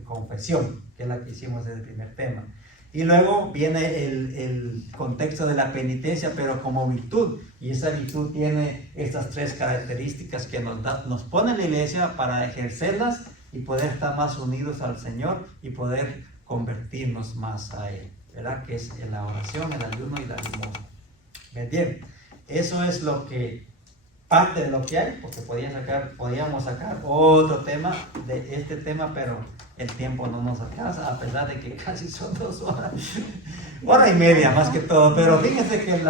confesión, que es la que hicimos en el primer tema. Y luego viene el contexto de la penitencia, pero como virtud. Y esa virtud tiene estas 3 características que nos pone la iglesia para ejercerlas y poder estar más unidos al Señor y poder convertirnos más a Él, ¿verdad? Que es la oración, el ayuno y la limosna. Bien, eso es lo que... parte de lo que hay, porque podíamos sacar otro tema de este tema, pero el tiempo no nos alcanza, a pesar de que casi son 2 horas, 1:30 más que todo. Pero fíjense que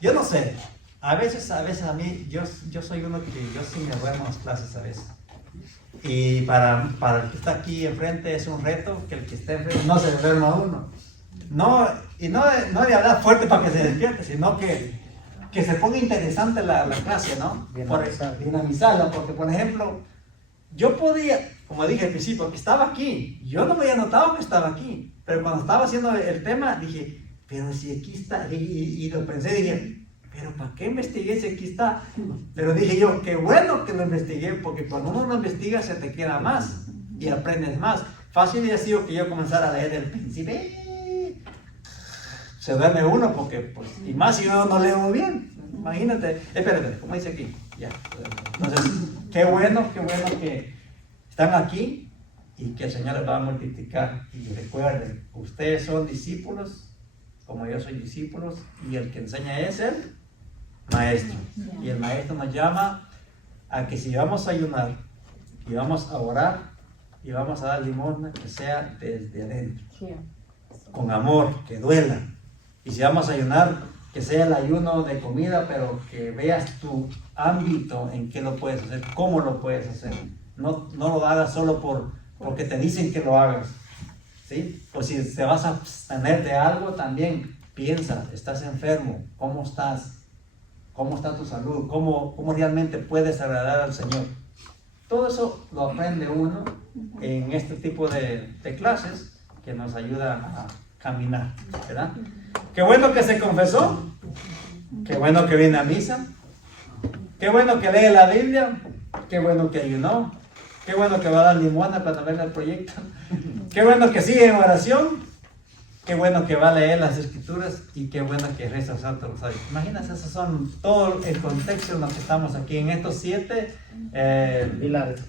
yo no sé, a veces a mí, yo soy uno que yo sí me duermo en las clases a veces. Y para el que está aquí enfrente es un reto que el que esté enfrente no se duerma uno. No, y no de hablar fuerte para que se despierte, sino que se ponga interesante la clase, ¿no? Dinamizarla, porque por ejemplo, yo podía, como dije al principio, que estaba aquí, yo no me había notado que estaba aquí, pero cuando estaba haciendo el tema dije, pero si aquí está, y lo pensé, dije, pero ¿para qué investigué si aquí está? Pero dije yo, qué bueno que lo investigué, porque cuando uno lo investiga se te queda más y aprendes más. Fácil hubiera sido que yo comenzara a leer el principio. Se duerme uno porque, pues, y más si yo no leo bien. Imagínate, espérate, como dice aquí, ya. Entonces, qué bueno que están aquí y que el Señor les va a multiplicar. Y recuerden, ustedes son discípulos, como yo soy discípulos, y el que enseña es el maestro. Y el maestro nos llama a que si vamos a ayunar, y vamos a orar, y vamos a dar limosna, que sea desde adentro, con amor, que duela. Y si vamos a ayunar, que sea el ayuno de comida, pero que veas tu ámbito en qué lo puedes hacer, cómo lo puedes hacer. No lo hagas solo porque te dicen que lo hagas, ¿sí? O si te vas a abstener de algo, también piensa, estás enfermo, ¿cómo estás? ¿Cómo está tu salud? ¿Cómo realmente puedes agradar al Señor? Todo eso lo aprende uno en este tipo de clases que nos ayuda a caminar, ¿verdad? Qué bueno que se confesó. Qué bueno que viene a misa. Qué bueno que lee la Biblia. Qué bueno que ayunó. Qué bueno que va a dar limosna cuando venga el proyecto. Qué bueno que sigue en oración. Qué bueno que va a leer las escrituras. Y qué bueno que reza el Santo Rosario. Imagínense, esos son todo el contexto en lo que estamos aquí, en estos 7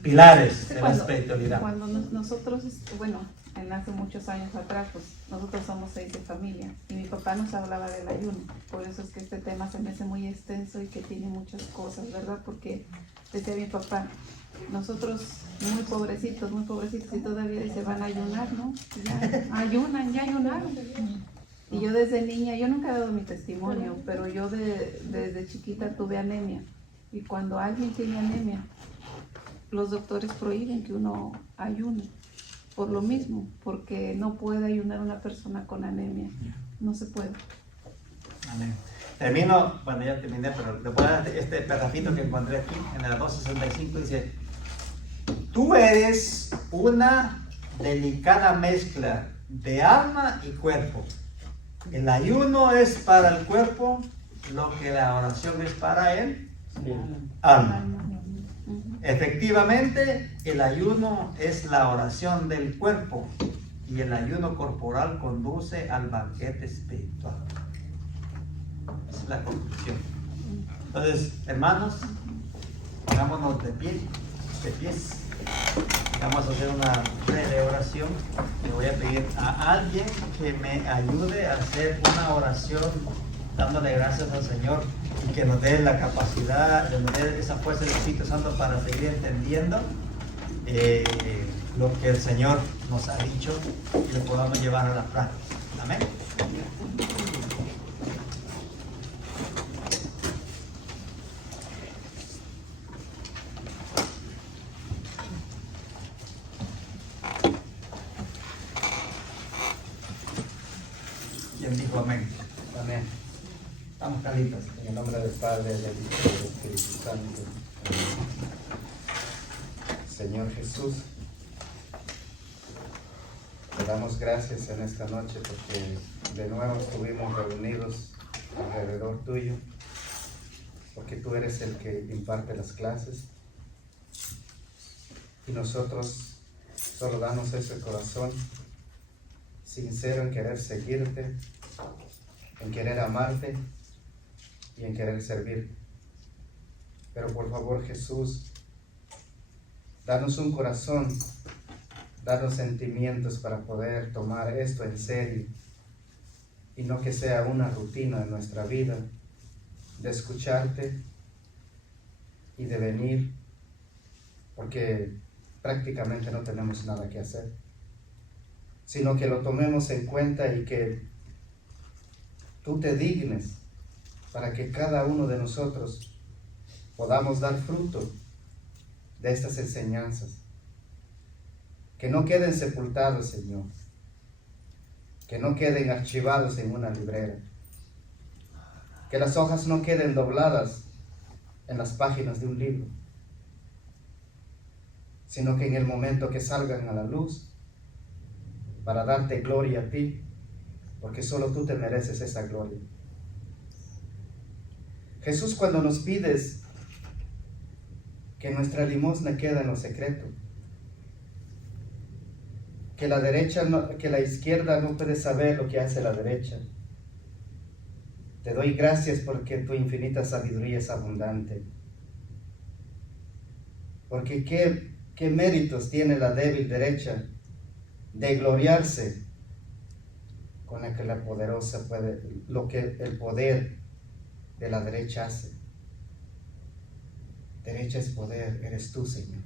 pilares de la espiritualidad. Cuando nosotros, bueno, en hace muchos años atrás, pues nosotros somos 6 de familia y mi papá nos hablaba del ayuno. Por eso es que este tema se me hace muy extenso y que tiene muchas cosas, ¿verdad? Porque decía mi papá, nosotros muy pobrecitos y todavía se van a ayunar, ¿no? Ya ayunaron. Y yo desde niña, yo nunca he dado mi testimonio, pero yo desde chiquita tuve anemia. Y cuando alguien tiene anemia, los doctores prohíben que uno ayune. Por lo mismo, porque no puede ayunar una persona con anemia. No se puede. Amén. Termino, bueno, ya terminé, pero le voy a dar este pedacito que encontré aquí en la 265. Dice: tú eres una delicada mezcla de alma y cuerpo. El ayuno es para el cuerpo lo que la oración es para el alma. Efectivamente, el ayuno es la oración del cuerpo y el ayuno corporal conduce al banquete espiritual. Esa es la conclusión. Entonces, hermanos, pongámonos de pies. Vamos a hacer una breve oración. Le voy a pedir a alguien que me ayude a hacer una oración dándole gracias al Señor y que nos dé la capacidad, nos dé esa fuerza del Espíritu Santo para seguir entendiendo lo que el Señor nos ha dicho y lo podamos llevar a la práctica. Amén. ¿Quién dijo amén? Amén. Estamos calitos. En el nombre del Padre, del Hijo y del Espíritu Santo. Señor Jesús, te damos gracias en esta noche porque de nuevo estuvimos reunidos alrededor tuyo, porque tú eres el que imparte las clases y nosotros solo damos ese corazón sincero en querer seguirte, en querer amarte y en querer servirte. Pero por favor, Jesús, danos un corazón, danos sentimientos para poder tomar esto en serio y no que sea una rutina en nuestra vida de escucharte y de venir porque prácticamente no tenemos nada que hacer, sino que lo tomemos en cuenta y que tú te dignes para que cada uno de nosotros podamos dar fruto de estas enseñanzas, que no queden sepultados, Señor, que no queden archivados en una librera, que las hojas no queden dobladas en las páginas de un libro, sino que en el momento que salgan a la luz, para darte gloria a ti, porque solo tú te mereces esa gloria. Jesús, cuando nos pides que nuestra limosna quede en lo secreto, que la izquierda no puede saber lo que hace la derecha, te doy gracias porque tu infinita sabiduría es abundante. Porque qué méritos tiene la débil derecha de gloriarse con la que la poderosa puede, lo que el poder de la derecha hace. Derecha es poder, eres tú, Señor.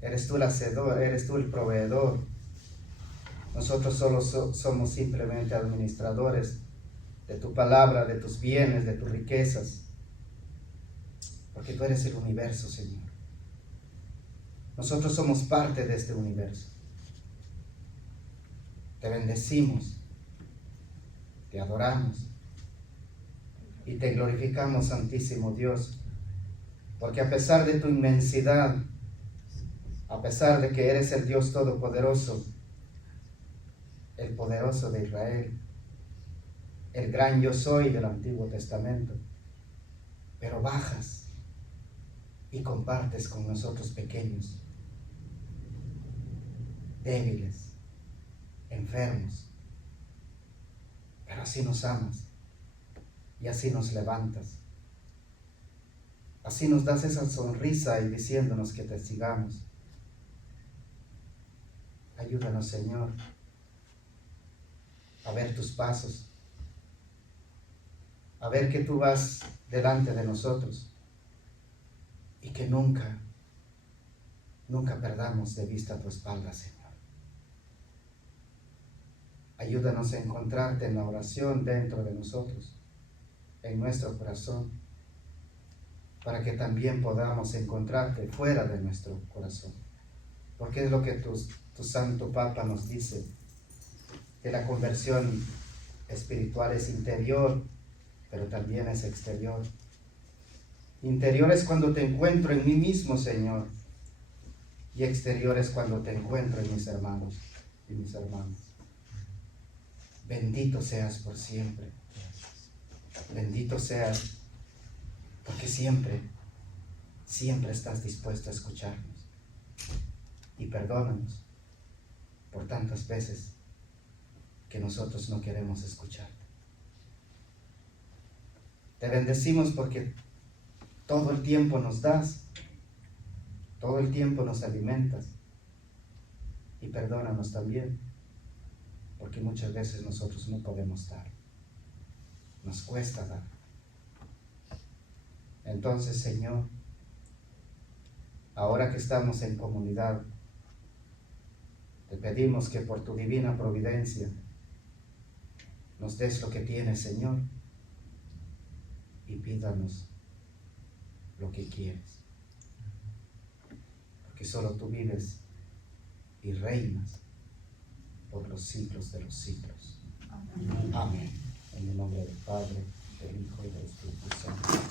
Eres tú el hacedor, eres tú el proveedor. Nosotros solo somos simplemente administradores de tu palabra, de tus bienes, de tus riquezas. Porque tú eres el universo, Señor. Nosotros somos parte de este universo. Te bendecimos, te adoramos y te glorificamos, Santísimo Dios, porque a pesar de tu inmensidad, a pesar de que eres el Dios Todopoderoso, el poderoso de Israel, el gran yo soy del Antiguo Testamento, pero bajas y compartes con nosotros pequeños, débiles, enfermos, pero así nos amas y así nos levantas. Así nos das esa sonrisa y diciéndonos que te sigamos. Ayúdanos, Señor, a ver tus pasos, a ver que tú vas delante de nosotros y que nunca perdamos de vista tu espalda, Señor. Ayúdanos a encontrarte en la oración dentro de nosotros, en nuestro corazón, para que también podamos encontrarte fuera de nuestro corazón. Porque es lo que tu Santo Papa nos dice, que la conversión espiritual es interior, pero también es exterior. Interior es cuando te encuentro en mí mismo, Señor, y exterior es cuando te encuentro en mis hermanos y mis hermanas. Bendito seas por siempre. Bendito seas porque siempre estás dispuesto a escucharnos. Y perdónanos por tantas veces que nosotros no queremos escucharte. Te bendecimos porque todo el tiempo nos das, todo el tiempo nos alimentas. Y perdónanos también porque muchas veces nosotros no podemos dar. Nos cuesta dar. Entonces, Señor, ahora que estamos en comunidad, te pedimos que por tu divina providencia nos des lo que tienes, Señor, y pídanos lo que quieres. Porque solo tú vives y reinas por los siglos de los siglos. Amén. En el nombre del Padre,